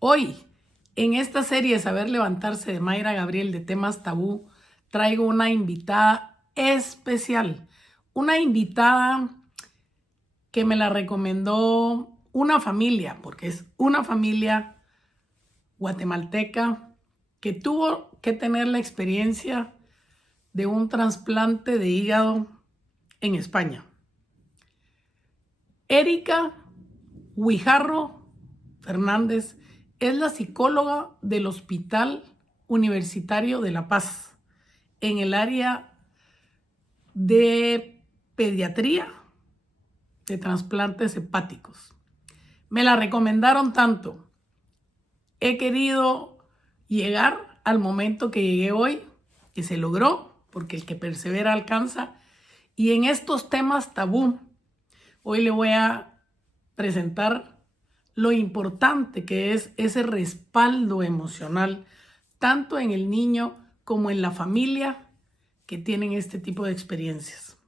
Hoy, en esta serie Saber Levantarse de Mayra Gabriel de temas tabú, traigo una invitada especial. Una invitada que me la recomendó una familia, porque es una familia guatemalteca que tuvo que tener la experiencia de un trasplante de hígado en España. Erika Guijarro Fernández es la psicóloga del Hospital Universitario de La Paz en el área de pediatría de trasplantes hepáticos. Me la recomendaron tanto. He querido llegar al momento que llegué hoy, que se logró, porque el que persevera alcanza. Y en estos temas tabú, hoy le voy a presentar lo importante que es ese respaldo emocional, tanto en el niño como en la familia que tienen este tipo de experiencias.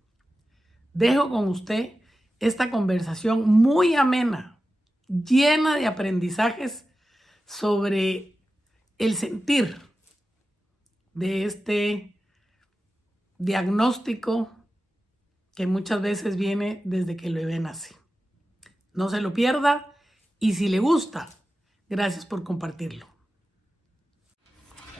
Dejo con usted esta conversación muy amena, llena de aprendizajes sobre el sentir de este diagnóstico que muchas veces viene desde que el bebé nace. No se lo pierda y si le gusta, gracias por compartirlo.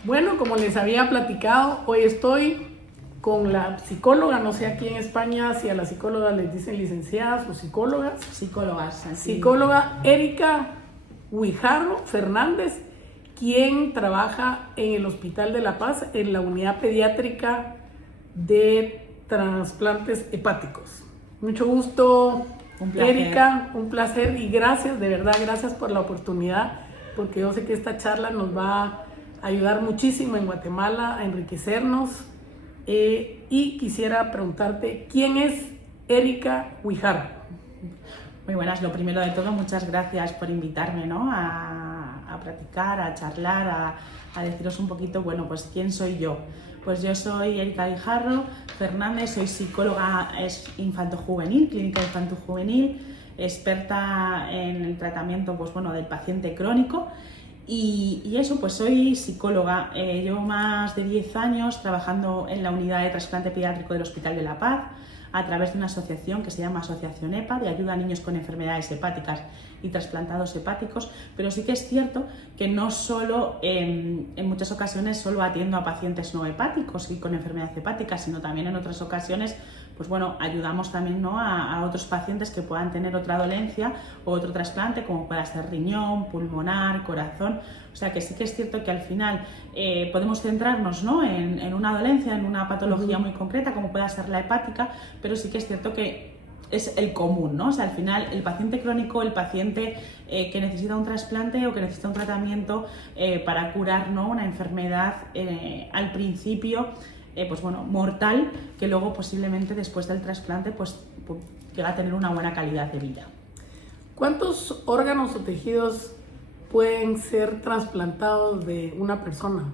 Bueno, como les había platicado, hoy estoy con la psicóloga, no sé aquí en España si a las psicólogas les dicen licenciadas o psicólogas. Psicólogas. Así. Psicóloga Erika Guijarro Fernández, quien trabaja en el Hospital de La Paz en la unidad pediátrica de trasplantes hepáticos. Mucho gusto, Erika, un placer y gracias, de verdad, gracias por la oportunidad, porque yo sé que esta charla nos va a ayudar muchísimo en Guatemala a enriquecernos. Y quisiera preguntarte, ¿quién es Erika Guijarro? Muy buenas, lo primero de todo, muchas gracias por invitarme, ¿no? a platicar, a charlar, a deciros un poquito, bueno, pues quién soy yo. Pues yo soy Erika Guijarro Fernández, soy psicóloga infantojuvenil, clínica infantojuvenil, experta en el tratamiento, pues bueno, del paciente crónico. Y eso, pues soy psicóloga, llevo más de 10 años trabajando en la unidad de trasplante pediátrico del Hospital de La Paz a través de una asociación que se llama Asociación EPA, de ayuda a niños con enfermedades hepáticas y trasplantados hepáticos, pero sí que es cierto que no solo, en muchas ocasiones solo atiendo a pacientes no hepáticos y con enfermedades hepáticas, sino también en otras ocasiones pues bueno, ayudamos también, ¿no? a otros pacientes que puedan tener otra dolencia o otro trasplante, como pueda ser riñón, pulmonar, corazón. O sea que sí que es cierto que al final podemos centrarnos, ¿no? en una dolencia, en una patología muy concreta, como pueda ser la hepática, pero sí que es cierto que es el común, ¿no? O sea, al final el paciente crónico, el paciente que necesita un trasplante o que necesita un tratamiento para curar, ¿no? una enfermedad al principio pues bueno, mortal, que luego posiblemente después del trasplante pues llega a tener una buena calidad de vida. ¿Cuántos órganos o tejidos pueden ser trasplantados de una persona?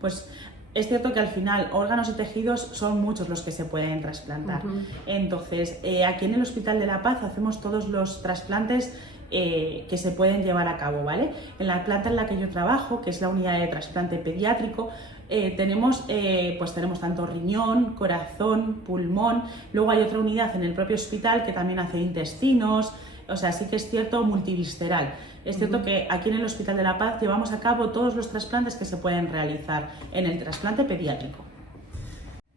Pues es cierto que al final órganos y tejidos son muchos los que se pueden trasplantar. Entonces, aquí en el Hospital de La Paz hacemos todos los trasplantes que se pueden llevar a cabo, ¿vale? En la planta en la que yo trabajo, que es la unidad de trasplante pediátrico, tenemos tanto riñón, corazón, pulmón. Luego hay otra unidad en el propio hospital que también hace intestinos. O sea, sí que es cierto, multivisceral. Es cierto que aquí en el Hospital de La Paz llevamos a cabo todos los trasplantes que se pueden realizar en el trasplante pediátrico.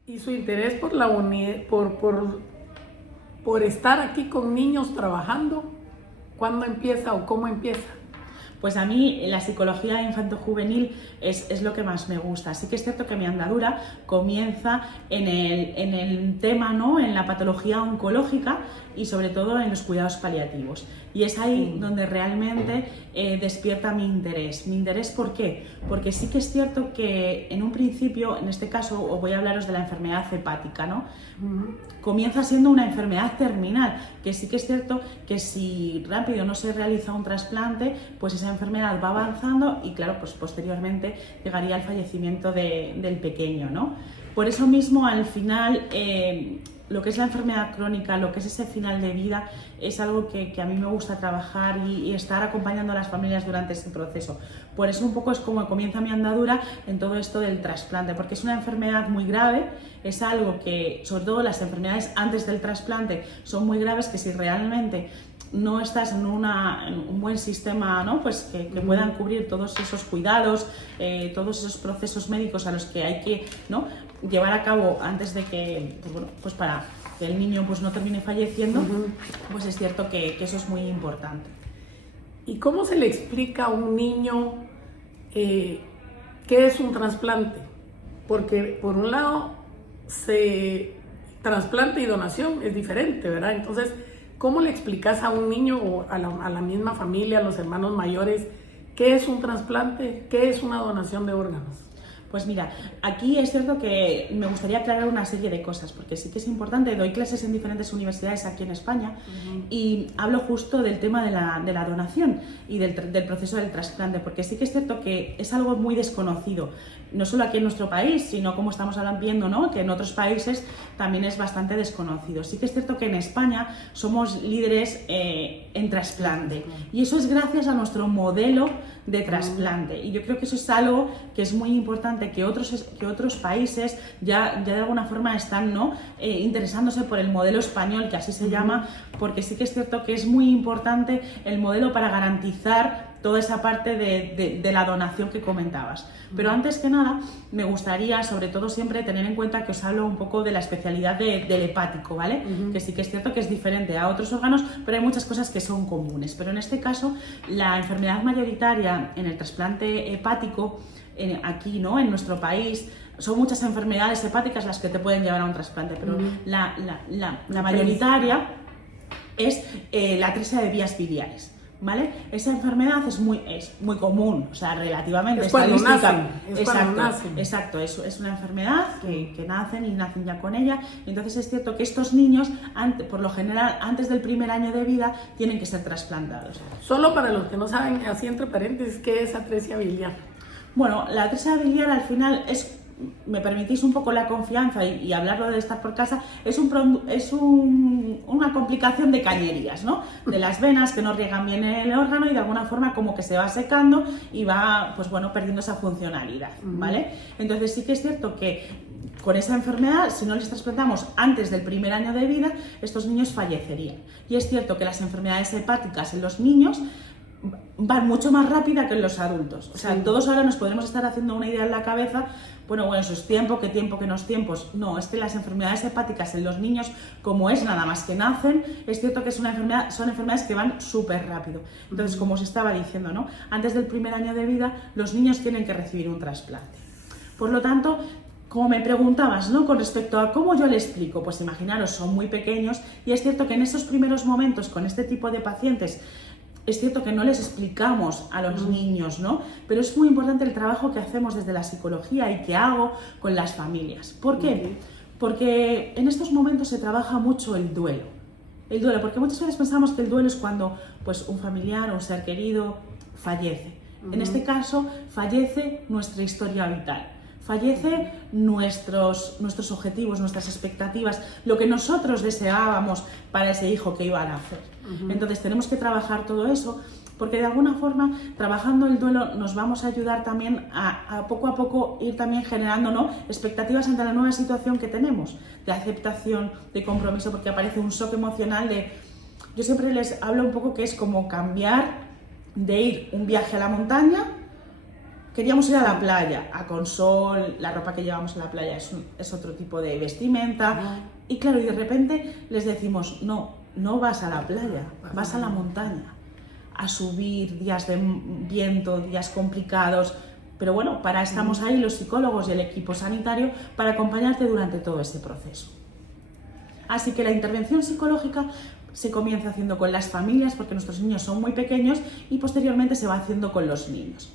¿Y su interés por la unidad, por estar aquí con niños trabajando, cuándo empieza o cómo empieza? Pues a mí la psicología infantojuvenil es lo que más me gusta. Sí que es cierto que mi andadura comienza en el tema, ¿no? en la patología oncológica y sobre todo en los cuidados paliativos. Y es ahí donde realmente despierta mi interés. ¿Mi interés por qué? Porque sí que es cierto que en un principio, en este caso os voy a hablaros de la enfermedad hepática, ¿no? Comienza siendo una enfermedad terminal, que sí que es cierto que si rápido no se realiza un trasplante, pues esa enfermedad va avanzando y claro, pues posteriormente llegaría al fallecimiento del pequeño, ¿no? Por eso mismo al final lo que es la enfermedad crónica, lo que es ese final de vida, es algo que a mí me gusta trabajar y estar acompañando a las familias durante ese proceso. Por eso un poco es como comienza mi andadura en todo esto del trasplante, porque es una enfermedad muy grave, es algo que, sobre todo las enfermedades antes del trasplante, son muy graves, que si realmente no estás en un buen sistema, ¿no? Pues que puedan cubrir todos esos cuidados, todos esos procesos médicos a los que hay que, ¿no?, llevar a cabo antes de que, pues bueno, pues para que el niño pues no termine falleciendo, pues es cierto que eso es muy importante. ¿Y cómo se le explica a un niño qué es un trasplante? Porque por un lado, trasplante y donación es diferente, ¿verdad? Entonces, ¿cómo le explicas a un niño o a la misma familia, a los hermanos mayores, qué es un trasplante, qué es una donación de órganos? Pues mira, aquí es cierto que me gustaría aclarar una serie de cosas, porque sí que es importante, doy clases en diferentes universidades aquí en España y hablo justo del tema de la donación y del proceso del trasplante, porque sí que es cierto que es algo muy desconocido, no solo aquí en nuestro país, sino como estamos viendo, ¿no?, que en otros países también es bastante desconocido. Sí que es cierto que en España somos líderes en trasplante y eso es gracias a nuestro modelo de trasplante, y yo creo que eso es algo que es muy importante, que otros países ya de alguna forma están, ¿no?, interesándose por el modelo español, que así se llama, porque sí que es cierto que es muy importante el modelo para garantizar toda esa parte de la donación que comentabas. Pero antes que nada, me gustaría, sobre todo siempre, tener en cuenta que os hablo un poco de la especialidad del hepático, ¿vale? Que sí que es cierto que es diferente a otros órganos, pero hay muchas cosas que son comunes. Pero en este caso, la enfermedad mayoritaria en el trasplante hepático, aquí, ¿no?, en nuestro país, son muchas enfermedades hepáticas las que te pueden llevar a un trasplante, pero la mayoritaria es la atresia de vías biliares, ¿vale? Esa enfermedad es muy común, o sea, relativamente estadística. Exacto, es una enfermedad que nacen y nacen ya con ella. Entonces es cierto que estos niños, por lo general, antes del primer año de vida, tienen que ser trasplantados. Solo para los que no saben, así entre paréntesis, ¿qué es atresia biliar? Bueno, la atresia biliar al final es, me permitís un poco la confianza y hablarlo de estar por casa, es una complicación de cañerías, ¿no?, de las venas que no riegan bien el órgano y de alguna forma como que se va secando y va, pues bueno, perdiendo esa funcionalidad, ¿vale? Entonces sí que es cierto que con esa enfermedad, si no les trasplantamos antes del primer año de vida, estos niños fallecerían. Y es cierto que las enfermedades hepáticas en los niños van mucho más rápida que en los adultos. O sea, todos ahora nos podremos estar haciendo una idea en la cabeza, bueno, eso es tiempo, qué tiempo, que no es tiempos. No, es que las enfermedades hepáticas en los niños, como es nada más que nacen, es cierto que son enfermedades que van súper rápido. Entonces, como os estaba diciendo, ¿no?, antes del primer año de vida, los niños tienen que recibir un trasplante. Por lo tanto, como me preguntabas, ¿no?, con respecto a cómo yo le explico, pues imaginaros, son muy pequeños y es cierto que en esos primeros momentos con este tipo de pacientes es cierto que no les explicamos a los niños, ¿no?, pero es muy importante el trabajo que hacemos desde la psicología y que hago con las familias. ¿Por qué? Porque en estos momentos se trabaja mucho el duelo. El duelo, porque muchas veces pensamos que el duelo es cuando, pues, un familiar o un ser querido fallece. En este caso, fallece nuestra historia vital. Fallece nuestros objetivos, nuestras expectativas, lo que nosotros deseábamos para ese hijo que iba a nacer. Entonces tenemos que trabajar todo eso, porque de alguna forma, trabajando el duelo, nos vamos a ayudar también a poco ir también generando, ¿no?, expectativas ante la nueva situación que tenemos, de aceptación, de compromiso, porque aparece un shock emocional yo siempre les hablo un poco que es como cambiar de ir un viaje a la montaña. Queríamos ir a la playa, con sol, la ropa que llevamos a la playa es otro tipo de vestimenta. Y claro, y de repente les decimos, no vas a la playa, vas a la montaña, a subir, días de viento, días complicados. Pero bueno, estamos ahí los psicólogos y el equipo sanitario para acompañarte durante todo ese proceso. Así que la intervención psicológica se comienza haciendo con las familias, porque nuestros niños son muy pequeños, y posteriormente se va haciendo con los niños.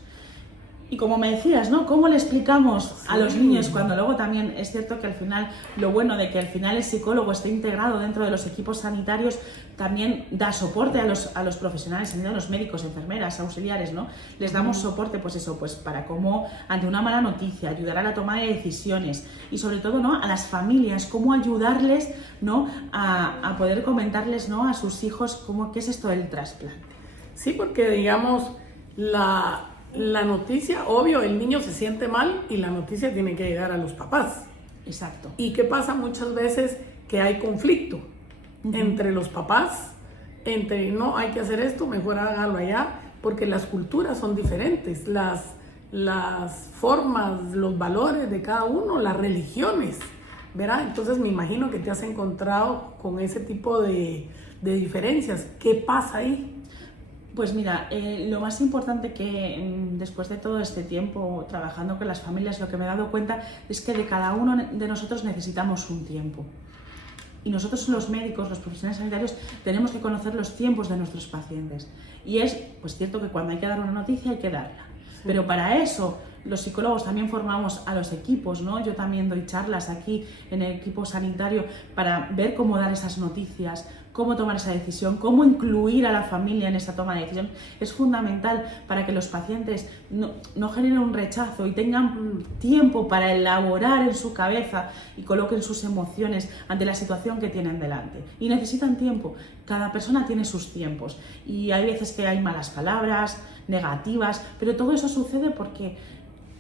Y como me decías, ¿no? ¿Cómo le explicamos a los niños cuando luego también es cierto que al final, lo bueno de que al final el psicólogo esté integrado dentro de los equipos sanitarios también da soporte a los profesionales, a los médicos, enfermeras, auxiliares, ¿no? Les damos soporte, pues eso, pues para cómo ante una mala noticia, ayudar a la toma de decisiones y sobre todo, ¿no? A las familias, cómo ayudarles, ¿no? A poder comentarles, ¿no? A sus hijos qué es esto del trasplante. Sí, porque digamos, la noticia, obvio, el niño se siente mal y la noticia tiene que llegar a los papás. Exacto. ¿Y qué pasa muchas veces? Que hay conflicto entre los papás, entre no, hay que hacer esto, mejor hágalo allá, porque las culturas son diferentes, las formas, los valores de cada uno, las religiones, ¿verdad? Entonces me imagino que te has encontrado con ese tipo de diferencias. ¿Qué pasa ahí? Pues mira, lo más importante que después de todo este tiempo trabajando con las familias, lo que me he dado cuenta es que de cada uno de nosotros necesitamos un tiempo. Y nosotros los médicos, los profesionales sanitarios, tenemos que conocer los tiempos de nuestros pacientes. Y es pues cierto que cuando hay que dar una noticia hay que darla. Sí. Pero para eso los psicólogos también formamos a los equipos, ¿no? Yo también doy charlas aquí en el equipo sanitario para ver cómo dar esas noticias, cómo tomar esa decisión, cómo incluir a la familia en esa toma de decisión. Es fundamental para que los pacientes no generen un rechazo y tengan tiempo para elaborar en su cabeza y coloquen sus emociones ante la situación que tienen delante. Y necesitan tiempo. Cada persona tiene sus tiempos. Y hay veces que hay malas palabras, negativas, pero todo eso sucede porque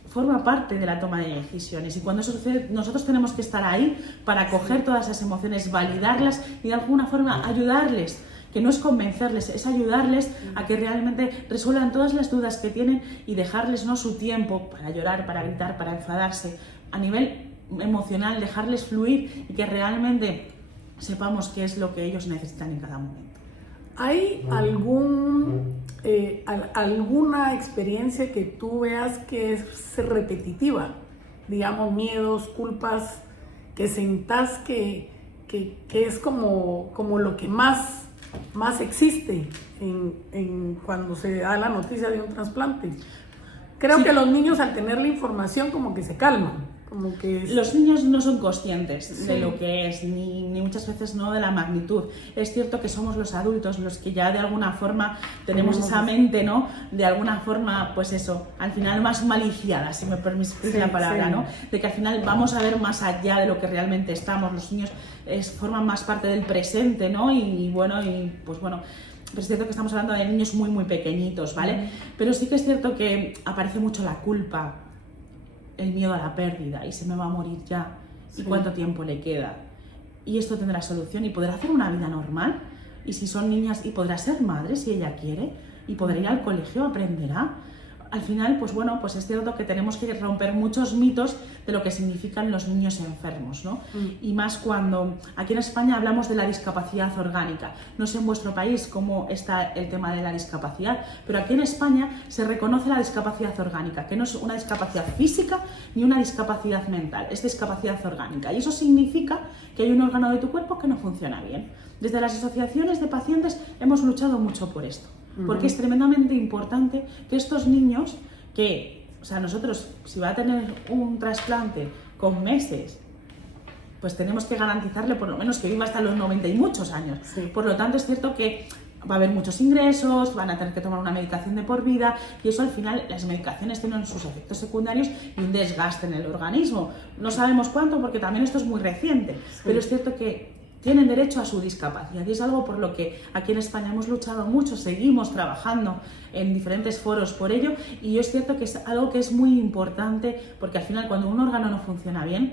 forma parte de la toma de decisiones y cuando eso sucede nosotros tenemos que estar ahí para coger todas esas emociones, validarlas y de alguna forma ayudarles, que no es convencerles, es ayudarles a que realmente resuelvan todas las dudas que tienen y dejarles su tiempo para llorar, para gritar, para enfadarse, a nivel emocional, dejarles fluir y que realmente sepamos qué es lo que ellos necesitan en cada momento. ¿Hay alguna experiencia que tú veas que es repetitiva? Digamos, miedos, culpas, que sentás que es como lo que más existe cuando se da la noticia de un trasplante. Creo que los niños al tener la información como que se calman. Los niños no son conscientes de lo que es, ni muchas veces no de la magnitud. Es cierto que somos los adultos los que ya de alguna forma tenemos esa mente, ¿no? De alguna forma, pues eso, al final más maliciada, si me permitís la palabra, ¿no? De que al final vamos a ver más allá de lo que realmente estamos. Los niños forman más parte del presente, ¿no? Pero es cierto que estamos hablando de niños muy, muy pequeñitos, ¿vale? Pero sí que es cierto que aparece mucho la culpa, el miedo a la pérdida, y se me va a morir ya, y cuánto tiempo le queda, y esto tendrá solución, y podrá hacer una vida normal, y si son niñas, y podrá ser madre si ella quiere, y podrá ir al colegio, aprenderá. Al final, pues es cierto que tenemos que romper muchos mitos de lo que significan los niños enfermos, ¿no? Y más cuando aquí en España hablamos de la discapacidad orgánica. No sé en vuestro país cómo está el tema de la discapacidad, pero aquí en España se reconoce la discapacidad orgánica, que no es una discapacidad física ni una discapacidad mental, es discapacidad orgánica. Y eso significa que hay un órgano de tu cuerpo que no funciona bien. Desde las asociaciones de pacientes hemos luchado mucho por esto. Porque es tremendamente importante que estos niños nosotros, si va a tener un trasplante con meses, pues tenemos que garantizarle por lo menos que viva hasta los 90 y muchos años. Sí. Por lo tanto, es cierto que va a haber muchos ingresos, van a tener que tomar una medicación de por vida y eso al final, las medicaciones tienen sus efectos secundarios y un desgaste en el organismo. No sabemos cuánto porque también esto es muy reciente, pero es cierto que tienen derecho a su discapacidad y es algo por lo que aquí en España hemos luchado mucho, seguimos trabajando en diferentes foros por ello y es cierto que es algo que es muy importante porque al final cuando un órgano no funciona bien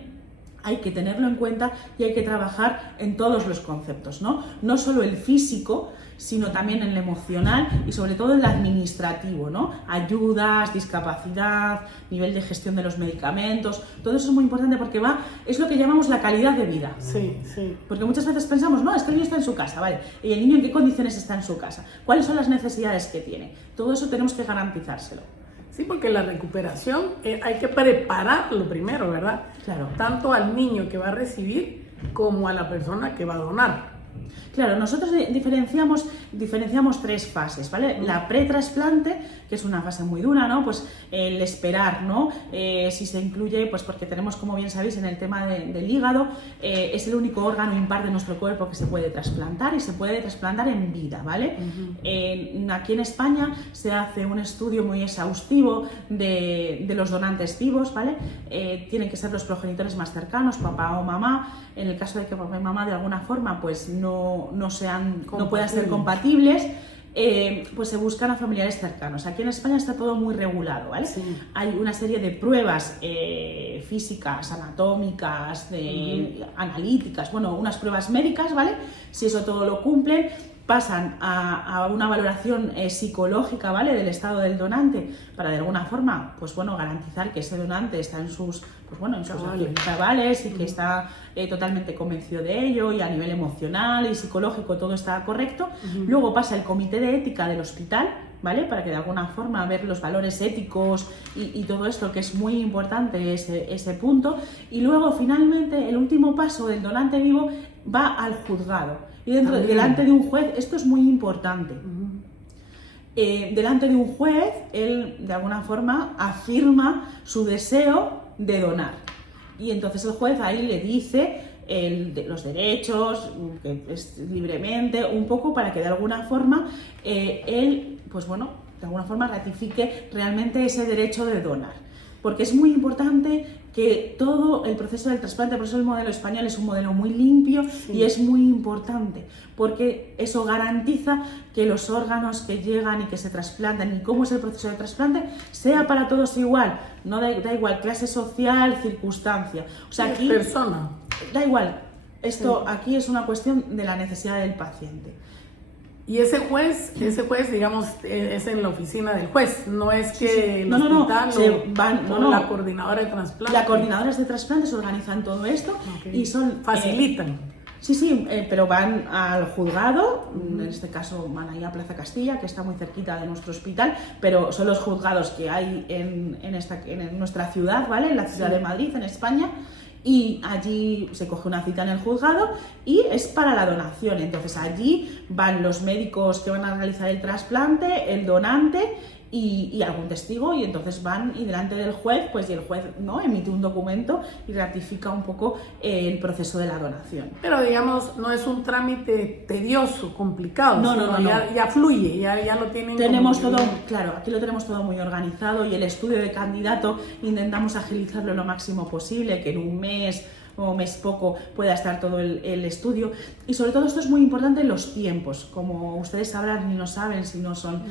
hay que tenerlo en cuenta y hay que trabajar en todos los conceptos, ¿no? No solo el físico, sino también en el emocional y sobre todo en el administrativo, ¿no? Ayudas, discapacidad, nivel de gestión de los medicamentos, todo eso es muy importante porque es lo que llamamos la calidad de vida. Sí, sí. Porque muchas veces pensamos, no, es que el niño está en su casa, ¿vale? ¿Y el niño en qué condiciones está en su casa? ¿Cuáles son las necesidades que tiene? Todo eso tenemos que garantizárselo. Sí, porque la recuperación hay que prepararlo primero, ¿verdad? Claro. Tanto al niño que va a recibir como a la persona que va a donar. Claro, nosotros diferenciamos 3 fases, ¿vale? La pretrasplante, que es una fase muy dura, ¿no? Pues el esperar, ¿no? Si se incluye, pues porque tenemos, como bien sabéis, en el tema del hígado, es el único órgano impar de nuestro cuerpo que se puede trasplantar y se puede trasplantar en vida, ¿vale? Aquí en España se hace un estudio muy exhaustivo de los donantes vivos, ¿vale? Tienen que ser los progenitores más cercanos, papá o mamá. En el caso de que papá y mamá de alguna forma pues no puedan ser compatibles, pues se buscan a familiares cercanos. Aquí en España está todo muy regulado, ¿vale? Sí. Hay una serie de pruebas físicas, anatómicas, analíticas, bueno, unas pruebas médicas, ¿vale? Si eso todo lo cumplen, pasan a una valoración psicológica, ¿vale? Del estado del donante, para de alguna forma, pues bueno, garantizar que ese donante está en sus cabales y que está totalmente convencido de ello, y a nivel emocional y psicológico todo está correcto. Luego pasa el comité de ética del hospital, ¿vale? Para que de alguna forma ver los valores éticos y todo esto, que es muy importante ese punto. Y luego finalmente el último paso del donante vivo va al juzgado. Y delante de un juez, esto es muy importante. Delante de un juez, él de alguna forma afirma su deseo de donar. Y entonces el juez ahí le dice los derechos, que es libremente, un poco para que de alguna forma él, pues bueno, de alguna forma ratifique realmente ese derecho de donar. Porque es muy importante que todo el proceso del trasplante, por eso el modelo español es un modelo muy limpio, sí. Y es muy importante, porque eso garantiza que los órganos que llegan y que se trasplantan y cómo es el proceso de trasplante sea para todos igual, no da igual clase social, circunstancia. O sea, aquí persona. Da igual, esto sí. Aquí es una cuestión de la necesidad del paciente. Y ese juez, digamos, es en la oficina del juez, no es que el hospital la coordinadora de trasplantes. Las coordinadoras de trasplantes organizan todo esto, okay. Y facilitan. Sí, pero van al juzgado, en este caso van ahí a Plaza Castilla, que está muy cerquita de nuestro hospital, pero son los juzgados que hay en nuestra ciudad, ¿vale? En la ciudad de Madrid, en España. Y allí se coge una cita en el juzgado y es para la donación. Entonces allí van los médicos que van a realizar el trasplante, el donante y algún testigo, y entonces van y delante del juez, pues y el juez, ¿no?, emite un documento y ratifica un poco el proceso de la donación. Pero digamos, no es un trámite tedioso, complicado, no. Ya fluye, ya lo tienen. Tenemos todo, claro, aquí lo tenemos todo muy organizado, y el estudio de candidato intentamos agilizarlo lo máximo posible, que en un mes o mes poco pueda estar todo el estudio. Y sobre todo esto es muy importante, los tiempos. Como ustedes sabrán, ni no saben si no son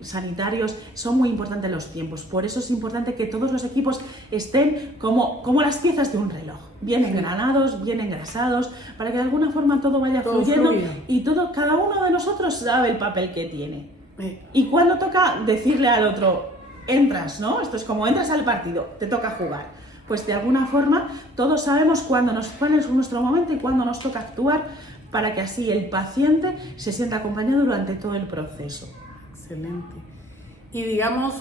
sanitarios, son muy importantes los tiempos. Por eso es importante que todos los equipos estén como las piezas de un reloj, bien engranados, bien engrasados, para que de alguna forma todo vaya fluyendo y cada uno de nosotros sabe el papel que tiene. Y cuando toca decirle al otro, entras, ¿no? Esto es como entras al partido, te toca jugar. Pues de alguna forma todos sabemos cuándo es nuestro momento y cuándo nos toca actuar, para que así el paciente se sienta acompañado durante todo el proceso. Excelente. Y digamos,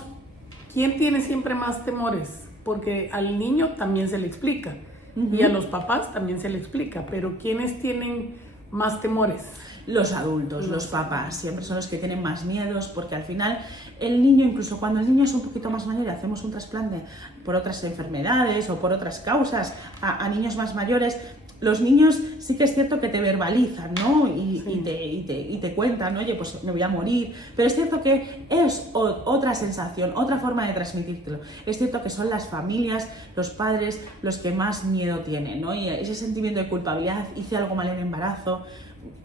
¿quién tiene siempre más temores? Porque al niño también se le explica, y a los papás también se le explica, pero ¿quiénes tienen más temores? Los adultos, los papás, siempre son los que tienen más miedos, porque al final el niño, incluso cuando el niño es un poquito más mayor y hacemos un trasplante por otras enfermedades o por otras causas a niños más mayores, los niños sí que es cierto que te verbalizan, ¿no? Y te cuentan, oye, pues me voy a morir, pero es cierto que es otra sensación, otra forma de transmitírtelo. Es cierto que son las familias, los padres, los que más miedo tienen, ¿no? Y ese sentimiento de culpabilidad, hice algo mal en el embarazo,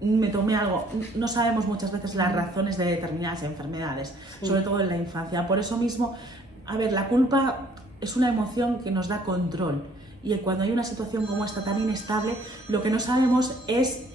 me tomé algo, no sabemos muchas veces las razones de determinadas enfermedades, sobre todo en la infancia. Por eso mismo, a ver, la culpa es una emoción que nos da control, y cuando hay una situación como esta tan inestable, lo que no sabemos es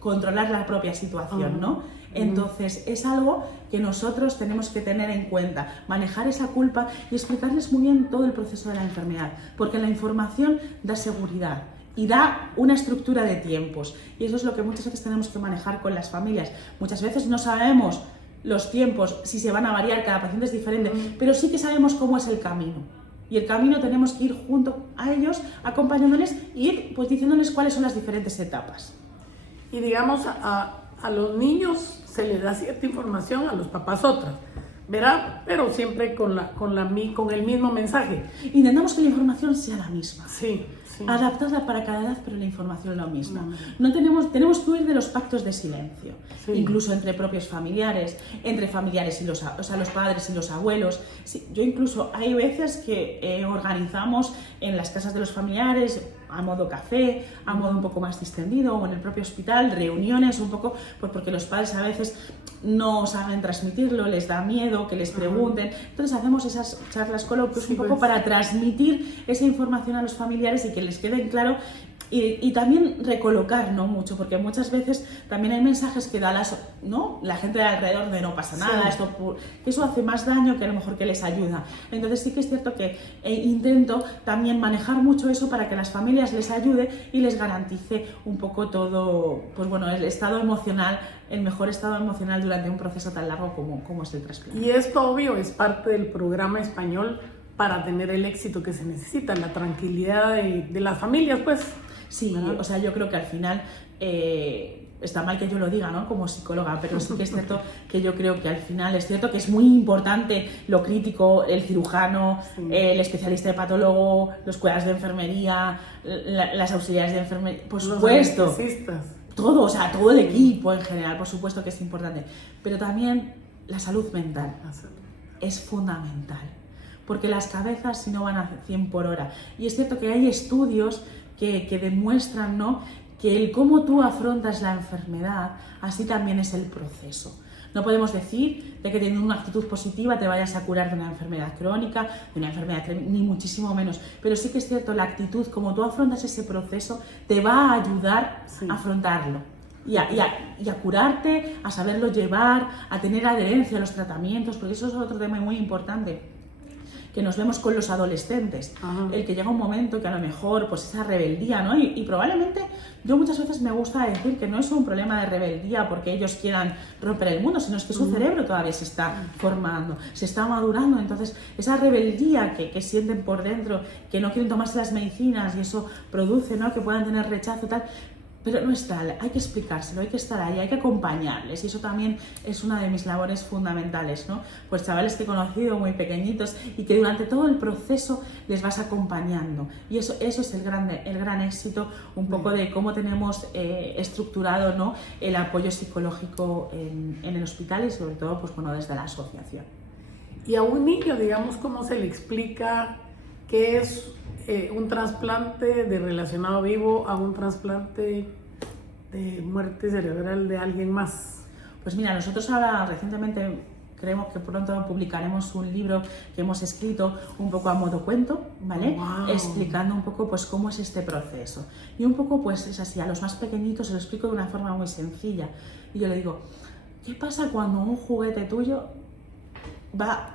controlar la propia situación, ¿no? Entonces es algo que nosotros tenemos que tener en cuenta, manejar esa culpa y explicarles muy bien todo el proceso de la enfermedad, porque la información da seguridad y da una estructura de tiempos, y eso es lo que muchas veces tenemos que manejar con las familias. Muchas veces no sabemos los tiempos, si se van a variar, cada paciente es diferente, pero sí que sabemos cómo es el camino, y el camino tenemos que ir junto a ellos, acompañándoles y ir pues diciéndoles cuáles son las diferentes etapas. Y digamos, a los niños se les da cierta información, a los papás otras, ¿verdad? Pero siempre con el mismo mensaje. Intentamos que la información sea la misma. Sí, sí. Adaptada para cada edad, pero la información es la misma. No tenemos que huir de los pactos de silencio, sí. Incluso entre propios familiares, entre familiares y los padres y los abuelos. Sí, yo incluso hay veces que organizamos en las casas de los familiares, a modo café, a modo un poco más distendido, o en el propio hospital, reuniones un poco, porque los padres a veces no saben transmitirlo, les da miedo que les pregunten. Entonces hacemos esas charlas coloquios un poco para transmitir esa información a los familiares y que les quede claro. Y también recolocar, ¿no? Mucho, porque muchas veces también hay mensajes que da la gente de alrededor de no pasa nada, sí. Eso hace más daño que a lo mejor que les ayuda. Entonces sí que es cierto que intento también manejar mucho eso para que las familias les ayude y les garantice un poco todo, pues bueno, el estado emocional, el mejor estado emocional durante un proceso tan largo como es el trasplante. Y esto, obvio, es parte del programa español para tener el éxito que se necesita, la tranquilidad de las familias, pues. Sí, ¿verdad? O sea, yo creo que al final está mal que yo lo diga, ¿no? Como psicóloga, pero sí que es cierto que yo creo que al final es cierto que es muy importante lo crítico, el cirujano, sí. El especialista hepatólogo, los cuidados de enfermería, las auxiliares de enfermería, por supuesto. Los anestesistas. Todo, o sea, todo el equipo en general, por supuesto que es importante. Pero también la salud mental es fundamental, porque las cabezas si no van a 100 por hora. Y es cierto que hay estudios que demuestran, ¿no?, que el cómo tú afrontas la enfermedad, así también es el proceso. No podemos decir de que teniendo una actitud positiva te vayas a curar de una enfermedad crónica, de una enfermedad ni muchísimo menos, pero sí que es cierto, la actitud, como tú afrontas ese proceso, te va a ayudar a afrontarlo y a curarte, a saberlo llevar, a tener adherencia a los tratamientos, porque eso es otro tema muy importante que nos vemos con los adolescentes. Ajá. El que llega un momento que a lo mejor pues esa rebeldía, ¿no? Y probablemente yo muchas veces me gusta decir que no es un problema de rebeldía porque ellos quieran romper el mundo, sino es que su cerebro todavía se está formando, se está madurando. Entonces esa rebeldía que sienten por dentro, que no quieren tomarse las medicinas y eso produce, ¿no?, que puedan tener rechazo, tal. Pero no es tal, hay que explicárselo, hay que estar ahí, hay que acompañarles, y eso también es una de mis labores fundamentales, ¿no? Pues chavales que he conocido muy pequeñitos y que durante todo el proceso les vas acompañando, y eso es el gran éxito un poco de cómo tenemos estructurado, ¿no?, el apoyo psicológico en el hospital y sobre todo pues bueno, desde la asociación. Y a un niño, digamos, ¿cómo se le explica qué es un trasplante de relacionado vivo a un trasplante de muerte cerebral de alguien más? Pues mira, nosotros ahora recientemente creemos que pronto publicaremos un libro que hemos escrito un poco a modo cuento, ¿vale? Wow. Explicando un poco pues cómo es este proceso. Y un poco pues es así, a los más pequeñitos se lo explico de una forma muy sencilla. Y yo le digo, ¿qué pasa cuando un juguete tuyo va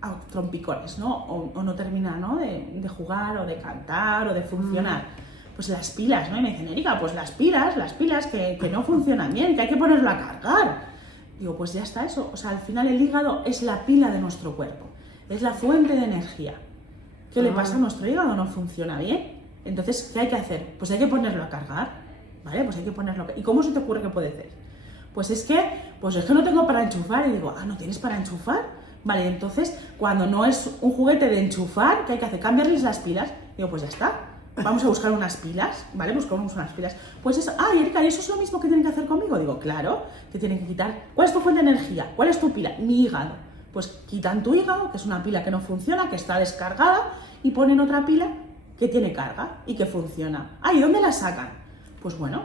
a trompicones, ¿no? O no termina, ¿no?, de jugar o de cantar o de funcionar? Pues las pilas, ¿no? Y me dicen, Erika, pues las pilas que no funcionan bien, que hay que ponerlo a cargar. Digo, pues ya está eso. O sea, al final el hígado es la pila de nuestro cuerpo, es la fuente de energía. ¿Qué le pasa a nuestro hígado? No funciona bien. Entonces, ¿qué hay que hacer? Pues hay que ponerlo a cargar, ¿vale? Pues hay que ponerlo. ¿Y cómo se te ocurre que puede ser? Pues es que no tengo para enchufar. Y digo, ¿no tienes para enchufar? Vale, entonces, cuando no es un juguete de enchufar, ¿qué hay que hacer? ¿Cambiarles las pilas? Digo, pues ya está. Vamos a buscar unas pilas, ¿vale? Buscamos unas pilas. Pues eso, Erika, ¿y eso es lo mismo que tienen que hacer conmigo? Digo, claro, que tienen que quitar. ¿Cuál es tu fuente de energía? ¿Cuál es tu pila? Mi hígado. Pues quitan tu hígado, que es una pila que no funciona, que está descargada, y ponen otra pila que tiene carga y que funciona. ¿Y dónde la sacan? Pues bueno,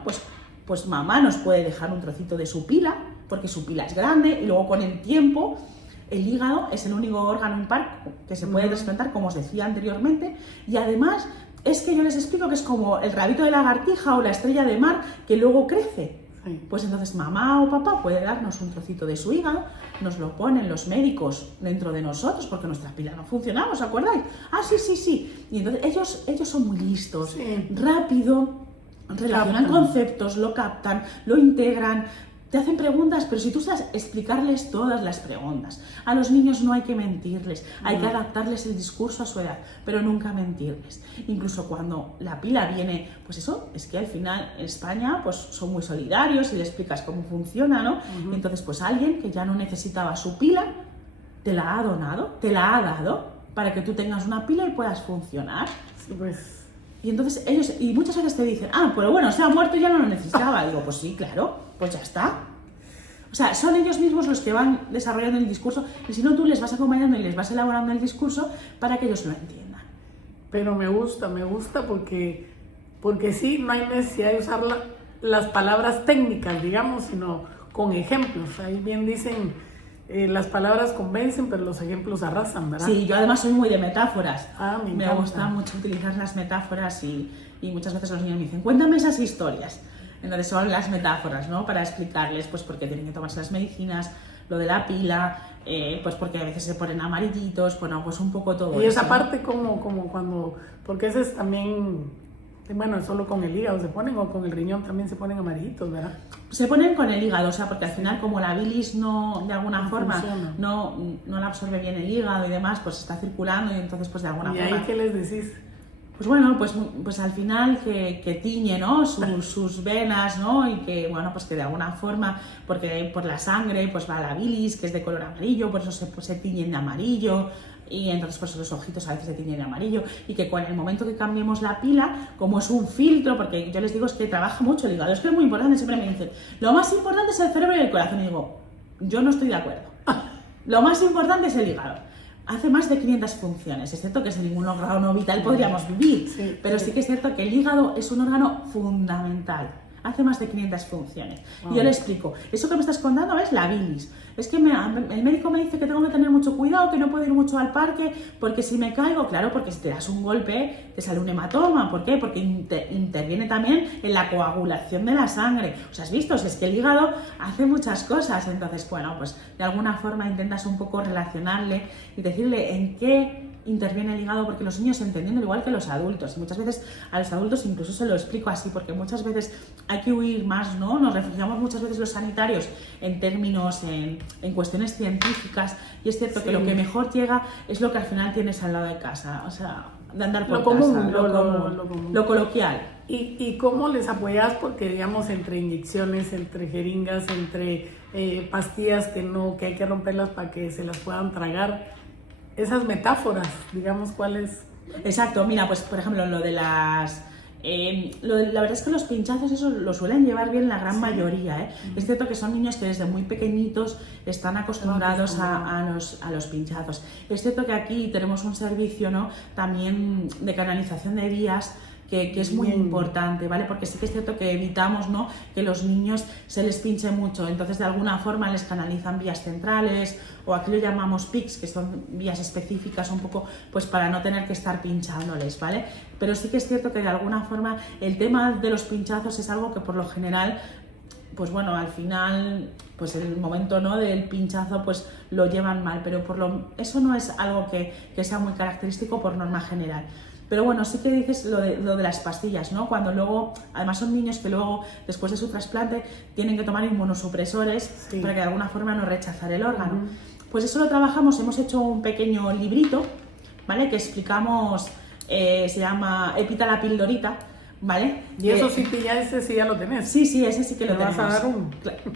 pues mamá nos puede dejar un trocito de su pila, porque su pila es grande, y luego con el tiempo el hígado es el único órgano impar que se puede trasplantar, como os decía anteriormente, y además es que yo les explico que es como el rabito de lagartija o la estrella de mar que luego crece. Sí. Pues entonces mamá o papá puede darnos un trocito de su hígado, nos lo ponen los médicos dentro de nosotros porque nuestra pila no funcionaba, ¿os acordáis? Sí. Y entonces ellos son muy listos, sí. Rápido, relacionan conceptos, lo captan, lo integran. te hacen preguntas, pero si tú sabes explicarles todas las preguntas. A los niños no hay que mentirles, hay que adaptarles el discurso a su edad, pero nunca mentirles. Incluso cuando la pila viene, pues eso, es que al final en España pues son muy solidarios y le explicas cómo funciona, ¿no? Y entonces pues alguien que ya no necesitaba su pila, te la ha donado, te la ha dado para que tú tengas una pila y puedas funcionar. Sí, pues. Y entonces ellos, y muchas veces te dicen, pero bueno, se ha muerto y ya no lo necesitaba. Digo, pues sí, claro, pues ya está. O sea, son ellos mismos los que van desarrollando el discurso y si no tú les vas acompañando y les vas elaborando el discurso para que ellos lo entiendan. Pero me gusta porque sí, no hay necesidad de usar las palabras técnicas, digamos, sino con ejemplos. Ahí bien dicen, las palabras convencen, pero los ejemplos arrasan, ¿verdad? Sí, yo además soy muy de metáforas. Me gusta mucho utilizar las metáforas y muchas veces los niños me dicen, cuéntame esas historias. Entonces son las metáforas, ¿no? Para explicarles, pues, por qué tienen que tomarse las medicinas, lo de la pila, pues porque a veces se ponen amarillitos, bueno, pues un poco todo y eso. esa parte como cuando, porque ese es también, bueno, solo con el hígado se ponen o con el riñón también se ponen amarillitos, ¿verdad? Se ponen con el hígado, o sea, porque al final como la bilis no, de alguna forma, no la absorbe bien el hígado y demás, pues está circulando y entonces pues de alguna forma... ¿Y ahí qué les decís? Pues bueno, pues al final que tiñe, ¿no? sus venas, ¿no? Y que, bueno, pues que de alguna forma, porque por la sangre pues va la bilis, que es de color amarillo, por eso se tiñen de amarillo, y entonces pues los ojitos a veces se tiñen de amarillo, y que con el momento que cambiemos la pila, como es un filtro, porque yo les digo es que trabaja mucho el hígado, es que es muy importante, siempre me dicen, lo más importante es el cerebro y el corazón, y digo, yo no estoy de acuerdo, lo más importante es el hígado. Hace más de 500 funciones, es cierto que sin ningún órgano vital podríamos vivir, pero sí que es cierto que el hígado es un órgano fundamental. Hace más de 500 funciones. Y yo le explico, eso que me estás contando es la bilis. Es que el médico me dice que tengo que tener mucho cuidado, que no puedo ir mucho al parque, porque si me caigo, claro, porque si te das un golpe, te sale un hematoma. ¿Por qué? Porque interviene también en la coagulación de la sangre. ¿Os has visto? Es que el hígado hace muchas cosas. Entonces, bueno, pues de alguna forma intentas un poco relacionarle y decirle en qué interviene el hígado, porque los niños entienden igual que los adultos, y muchas veces a los adultos incluso se lo explico así, porque muchas veces hay que huir más, ¿no? Nos refugiamos muchas veces los sanitarios en términos, en cuestiones científicas, y es cierto que lo que mejor llega es lo que al final tienes al lado de casa, o sea, de andar por lo coloquial. ¿Y cómo les apoyas? Porque digamos entre inyecciones, entre jeringas, entre pastillas que hay que romperlas para que se las puedan tragar, esas metáforas, digamos, ¿cuáles? Exacto, mira, pues por ejemplo lo de las... la verdad es que los pinchazos eso lo suelen llevar bien la gran mayoría, ¿eh? Es cierto que son niños que desde muy pequeñitos están acostumbrados a los pinchazos. Es cierto que aquí tenemos un servicio, ¿no?, también de canalización de vías que es muy importante, ¿vale? Porque sí que es cierto que evitamos, ¿no?, que los niños se les pinche mucho, entonces de alguna forma les canalizan vías centrales, o aquí lo llamamos PICs, que son vías específicas un poco pues para no tener que estar pinchándoles, ¿vale? Pero sí que es cierto que de alguna forma el tema de los pinchazos es algo que por lo general, pues bueno, al final, pues el momento, ¿no?, del pinchazo pues lo llevan mal, pero eso no es algo que sea muy característico por norma general. Pero bueno, sí que dices lo de las pastillas, ¿no? Cuando luego, además son niños que luego, después de su trasplante, tienen que tomar inmunosupresores para que de alguna forma no rechazar el órgano. Pues eso lo trabajamos, hemos hecho un pequeño librito, ¿vale?, que explicamos, se llama Epita la pildorita, ¿vale? Y eso sí que ese sí ya lo tenés. Sí, ese sí que lo tenemos. ¿Me vas a dar uno?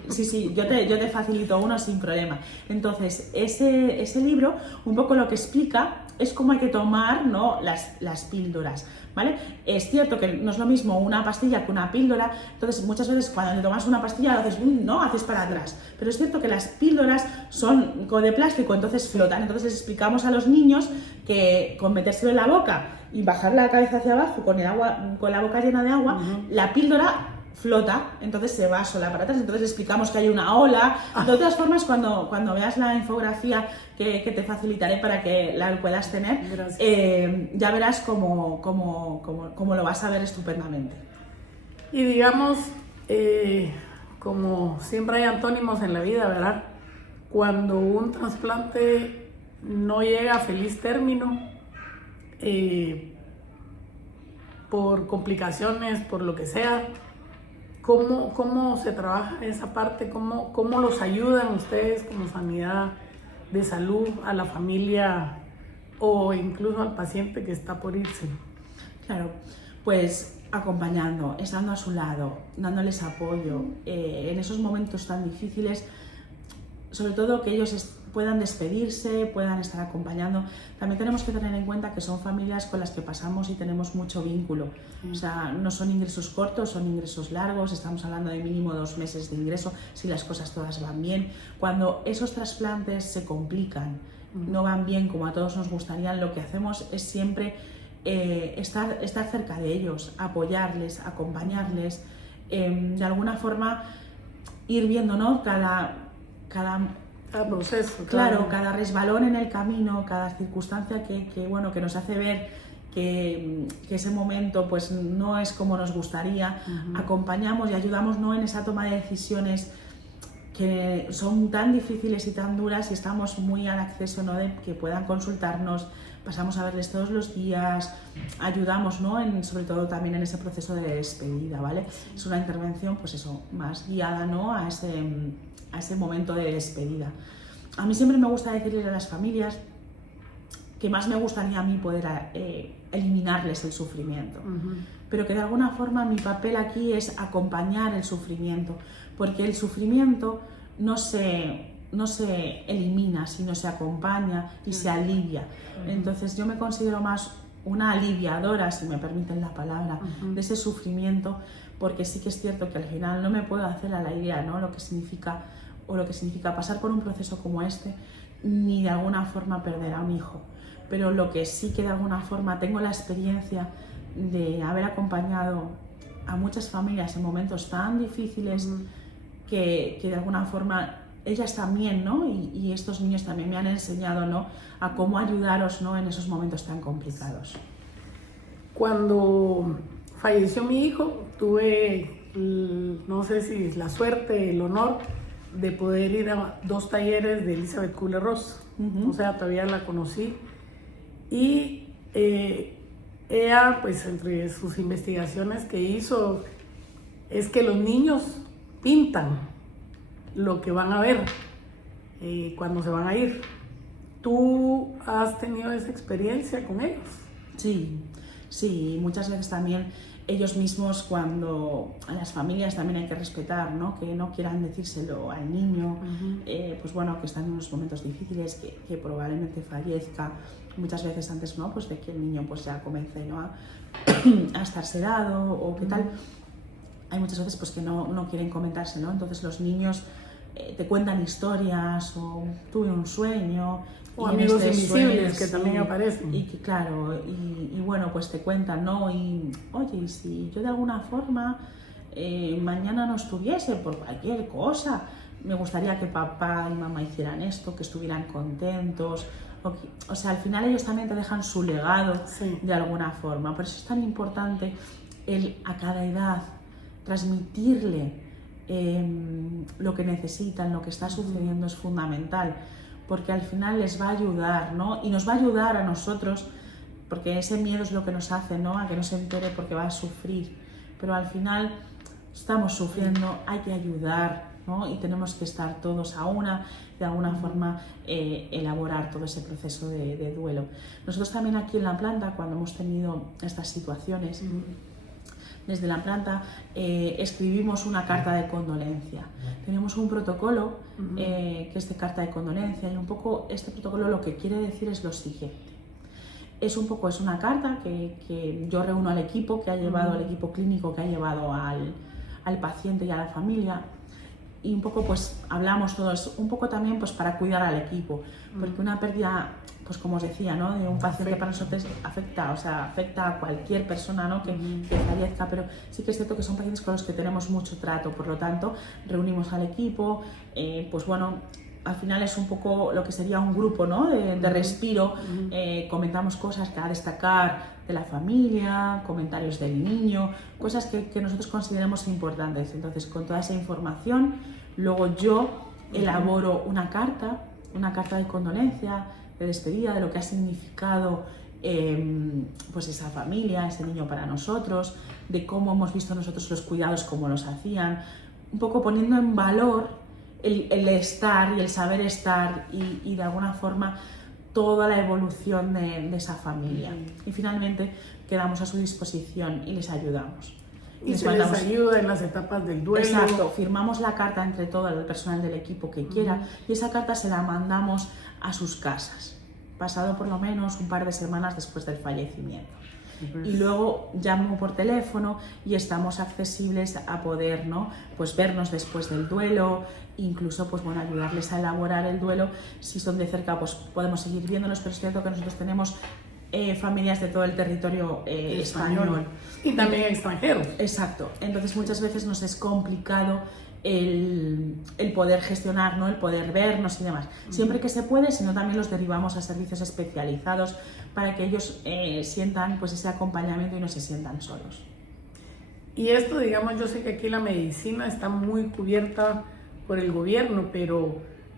Sí, yo te facilito uno sin problema. Entonces, ese libro, un poco lo que explica es cómo hay que tomar, ¿no?, las píldoras, ¿vale? Es cierto que no es lo mismo una pastilla que una píldora, entonces muchas veces cuando te tomas una pastilla lo haces, ¿no?, haces para atrás, pero es cierto que las píldoras son de plástico, entonces flotan, entonces les explicamos a los niños que con metérselo en la boca y bajar la cabeza hacia abajo con la boca llena de agua, la píldora flota, entonces se va sola para atrás, entonces explicamos que hay una ola. De todas formas, cuando veas la infografía que te facilitaré para que la puedas tener, ya verás cómo lo vas a ver estupendamente. Y digamos, como siempre hay antónimos en la vida, ¿verdad? Cuando un trasplante no llega a feliz término, por complicaciones, por lo que sea, ¿Cómo se trabaja esa parte? ¿Cómo los ayudan ustedes como sanidad de salud a la familia o incluso al paciente que está por irse? Claro, pues acompañando, estando a su lado, dándoles apoyo en esos momentos tan difíciles, sobre todo que ellos puedan despedirse, puedan estar acompañando. También tenemos que tener en cuenta que son familias con las que pasamos y tenemos mucho vínculo. O sea, no son ingresos cortos, son ingresos largos, estamos hablando de mínimo 2 meses de ingreso, si las cosas todas van bien. Cuando esos trasplantes se complican, no van bien como a todos nos gustaría, lo que hacemos es siempre estar cerca de ellos, apoyarles, acompañarles, de alguna forma ir viendo, ¿no? Cada proceso. Claro, cada resbalón en el camino, cada circunstancia que nos hace ver que ese momento pues no es como nos gustaría, acompañamos y ayudamos, ¿no?, en esa toma de decisiones que son tan difíciles y tan duras, y estamos muy al acceso, ¿no?, de que puedan consultarnos, pasamos a verles todos los días, ayudamos, ¿no?, sobre todo también en ese proceso de despedida, ¿vale? Es una intervención, pues eso, más guiada, ¿no?, a ese momento de despedida. A mí siempre me gusta decirles a las familias que más me gustaría a mí poder eliminarles el sufrimiento, pero que de alguna forma mi papel aquí es acompañar el sufrimiento, porque el sufrimiento no se elimina, sino se acompaña y se alivia. Entonces yo me considero más una aliviadora, si me permiten la palabra, de ese sufrimiento, porque sí que es cierto que al final no me puedo hacer a la idea, ¿no?, lo que significa pasar por un proceso como este, ni de alguna forma perder a un hijo. Pero lo que sí que de alguna forma tengo la experiencia de haber acompañado a muchas familias en momentos tan difíciles que de alguna forma ellas también, ¿no?, y estos niños también me han enseñado, ¿no?, a cómo ayudaros, ¿no?, en esos momentos tan complicados. Cuando falleció mi hijo, tuve, no sé si la suerte, el honor de poder ir a 2 talleres de Elizabeth Kubler-Ross. O sea, todavía la conocí. Y ella, pues entre sus investigaciones que hizo, es que los niños pintan lo que van a ver cuando se van a ir. ¿Tú has tenido esa experiencia con ellos? Sí, muchas veces también ellos mismos, cuando a las familias también hay que respetar, ¿no?, que no quieran decírselo al niño, pues bueno, que están en unos momentos difíciles, que probablemente fallezca muchas veces antes, ¿no?, pues de que el niño pues ya comience, ¿no?, a estar sedado o qué tal. Hay muchas veces pues que no quieren comentárselo, entonces los niños te cuentan historias o tuve un sueño. O amigos invisibles que también aparecen. Y que claro, y bueno, pues te cuentan, ¿no? Y oye, si yo de alguna forma mañana no estuviese por cualquier cosa, me gustaría que papá y mamá hicieran esto, que estuvieran contentos. O sea, al final ellos también te dejan su legado, de alguna forma. Por eso es tan importante a cada edad transmitirle lo que necesitan, lo que está sucediendo, es fundamental, porque al final les va a ayudar, ¿no? Y nos va a ayudar a nosotros, porque ese miedo es lo que nos hace, ¿no?, a que no se entere porque va a sufrir, pero al final estamos sufriendo, hay que ayudar, ¿no?, y tenemos que estar todos a una, de alguna forma elaborar todo ese proceso de duelo. Nosotros también aquí en la planta, cuando hemos tenido estas situaciones, desde la planta escribimos una carta de condolencia. Tenemos un protocolo que es de carta de condolencia, y un poco este protocolo lo que quiere decir es lo siguiente. Es una carta que yo reúno al equipo que ha llevado, al equipo clínico que ha llevado al paciente y a la familia, y un poco pues hablamos todos, un poco también pues para cuidar al equipo, porque una pérdida, pues como os decía, ¿no?, de un paciente para nosotros afecta a cualquier persona, ¿no?, que fallezca, pero sí que es cierto que son pacientes con los que tenemos mucho trato, por lo tanto reunimos al equipo, pues bueno, al final es un poco lo que sería un grupo, ¿no?, de respiro, comentamos cosas que a destacar de la familia, comentarios del niño, cosas que nosotros consideramos importantes. Entonces, con toda esa información, luego yo elaboro una carta de condolencia, de despedida, de lo que ha significado pues esa familia, ese niño para nosotros, de cómo hemos visto nosotros los cuidados, cómo los hacían, un poco poniendo en valor el estar y el saber estar y de alguna forma toda la evolución de esa familia. Y finalmente quedamos a su disposición y les ayudamos. Y se les ayuda en las etapas del duelo. Exacto, firmamos la carta entre todo el personal del equipo que quiera y esa carta se la mandamos a sus casas, pasado por lo menos un par de semanas después del fallecimiento. Y luego llamo por teléfono y estamos accesibles a poder, ¿no?, pues vernos después del duelo, incluso pues bueno, ayudarles a elaborar el duelo. Si son de cerca pues podemos seguir viéndolos, pero es cierto que nosotros tenemos familias de todo el territorio español. Y también extranjeros. Exacto, entonces muchas veces nos es complicado el poder gestionar, ¿no?, el poder vernos y demás. Siempre que se puede, sino también los derivamos a servicios especializados para que ellos sientan pues ese acompañamiento y no se sientan solos. Y esto, digamos, yo sé que aquí la medicina está muy cubierta por el gobierno, pero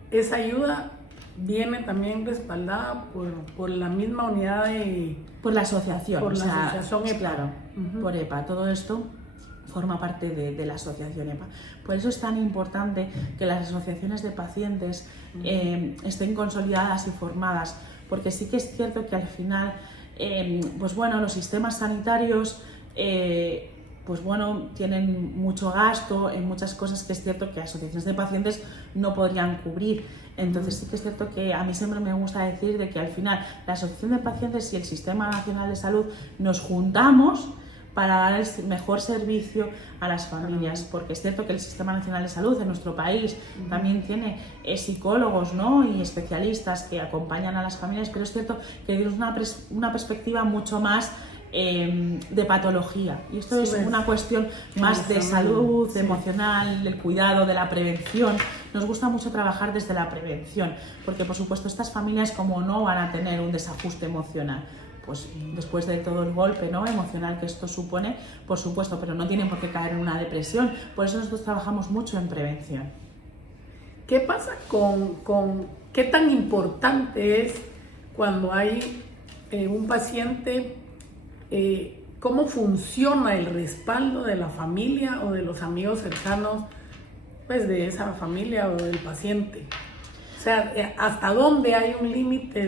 esa ayuda viene también respaldada por la misma unidad de... Por la asociación. Por la asociación EPA. Claro, por EPA. Todo esto forma parte de la asociación EPA. Por eso es tan importante que las asociaciones de pacientes estén consolidadas y formadas, porque sí que es cierto que al final, pues bueno, los sistemas sanitarios pues bueno, tienen mucho gasto en muchas cosas que es cierto que asociaciones de pacientes no podrían cubrir. Entonces sí que es cierto que a mí siempre me gusta decir de que al final la asociación de pacientes y el Sistema Nacional de Salud nos juntamos para dar el mejor servicio a las familias, porque es cierto que el Sistema Nacional de Salud en nuestro país también tiene psicólogos, ¿no?, y especialistas que acompañan a las familias, pero es cierto que tiene una perspectiva mucho más de patología, y esto es una cuestión más de salud emocional, del cuidado, de la prevención. Nos gusta mucho trabajar desde la prevención, porque por supuesto estas familias, como no van a tener un desajuste emocional, pues después de todo el golpe, ¿no?, emocional que esto supone, por supuesto, pero no tienen por qué caer en una depresión. Por eso nosotros trabajamos mucho en prevención. ¿Qué pasa con qué tan importante es cuando hay un paciente? ¿Cómo funciona el respaldo de la familia o de los amigos cercanos, pues, de esa familia o del paciente? O sea, ¿hasta dónde hay un límite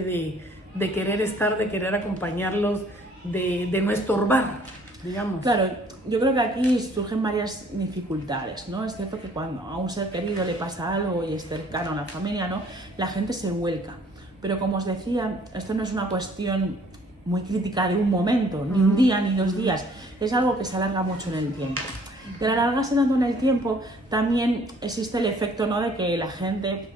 de querer estar, de querer acompañarlos, de no estorbar, digamos? Claro, yo creo que aquí surgen varias dificultades, ¿no? Es cierto que cuando a un ser querido le pasa algo y es cercano a la familia, ¿no?, la gente se vuelca. Pero como os decía, esto no es una cuestión muy crítica de un momento, ni un día ni 2 días, es algo que se alarga mucho en el tiempo. De alargarse tanto en el tiempo, también existe el efecto, ¿no?, de que la gente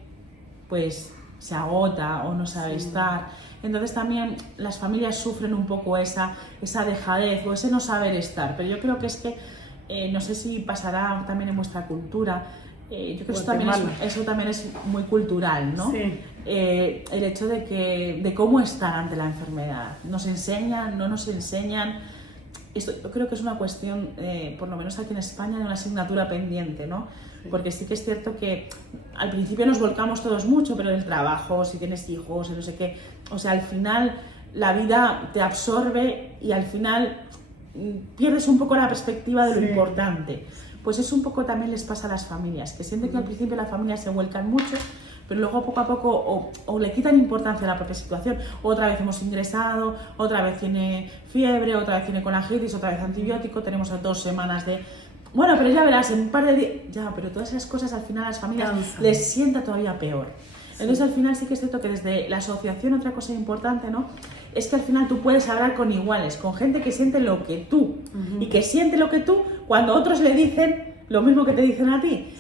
pues se agota o no sabe estar. Entonces también las familias sufren un poco esa dejadez o ese no saber estar, pero yo creo que es que, no sé si pasará también en vuestra cultura, yo creo que eso también es muy cultural, ¿no? Sí. El hecho de cómo estar ante la enfermedad. ¿Nos enseñan? ¿No nos enseñan? Esto yo creo que es una cuestión, por lo menos aquí en España, de una asignatura pendiente, ¿no? Sí. Porque sí que es cierto que al principio nos volcamos todos mucho, pero en el trabajo, si tienes hijos, y no sé qué, o sea, al final la vida te absorbe y al final pierdes un poco la perspectiva de lo importante. Pues eso un poco también les pasa a las familias, que sienten que al principio las familias se vuelcan mucho, pero luego poco a poco o le quitan importancia a la propia situación. Otra vez hemos ingresado, otra vez tiene fiebre, otra vez tiene colangitis, otra vez antibiótico, tenemos 2 semanas de... Bueno, pero ya verás, en un par de días... Ya, pero todas esas cosas al final a las familias les sienta todavía peor. Entonces al final sí que es cierto que desde la asociación otra cosa importante, ¿no?, es que al final tú puedes hablar con iguales, con gente que siente lo que tú y que siente lo que tú cuando otros le dicen lo mismo que te dicen a ti.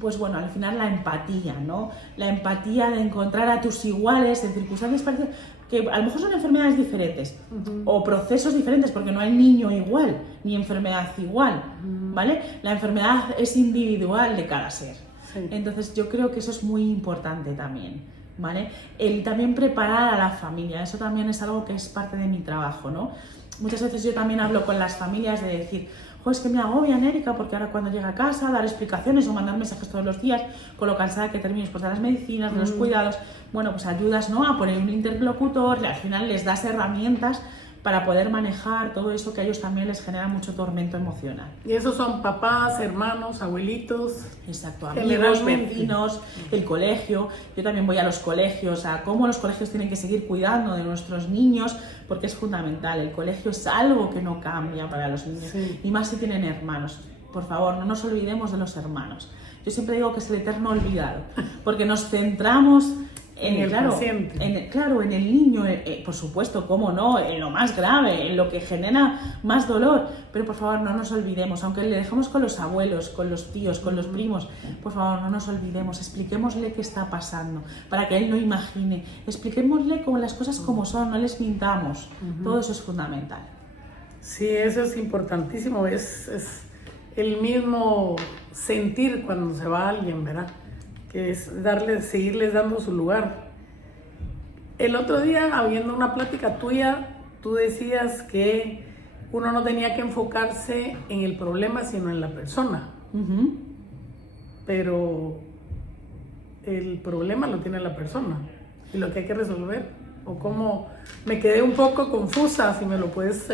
Pues bueno, al final la empatía, ¿no? La empatía de encontrar a tus iguales en circunstancias parecidas, que a lo mejor son enfermedades diferentes o procesos diferentes, porque no hay niño igual ni enfermedad igual, ¿vale? La enfermedad es individual de cada ser. Sí. Entonces yo creo que eso es muy importante también, ¿vale? El también preparar a la familia, eso también es algo que es parte de mi trabajo, ¿no? Muchas veces yo también hablo con las familias de decir, es que me agobian, Erika, porque ahora cuando llega a casa, dar explicaciones o mandar mensajes todos los días, con lo cansada que termines pues, de las medicinas, de los cuidados, bueno, pues ayudas, ¿no?, a poner un interlocutor, al final les das herramientas para poder manejar todo eso que a ellos también les genera mucho tormento emocional. Y esos son papás, hermanos, abuelitos. Exacto, amigos, vecinos, el colegio. Yo también voy a los colegios, a cómo los colegios tienen que seguir cuidando de nuestros niños, porque es fundamental. El colegio es algo que no cambia para los niños, sí. Y más si tienen hermanos. Por favor, no nos olvidemos de los hermanos. Yo siempre digo que es el eterno olvidado, porque nos centramos en el paciente. En el niño, por supuesto, cómo no, en lo más grave, en lo que genera más dolor, pero por favor no nos olvidemos, aunque le dejemos con los abuelos, con los tíos, con los primos, por favor no nos olvidemos, expliquémosle qué está pasando, para que él no imagine, expliquémosle como las cosas como son, no les mintamos, todo eso es fundamental. Sí, eso es importantísimo, es el mismo sentir cuando se va alguien, ¿verdad? Que es seguirles dando su lugar. El otro día, habiendo una plática tuya, tú decías que uno no tenía que enfocarse en el problema, sino en la persona. Pero el problema lo tiene la persona y lo que hay que resolver. O cómo, me quedé un poco confusa, si me lo puedes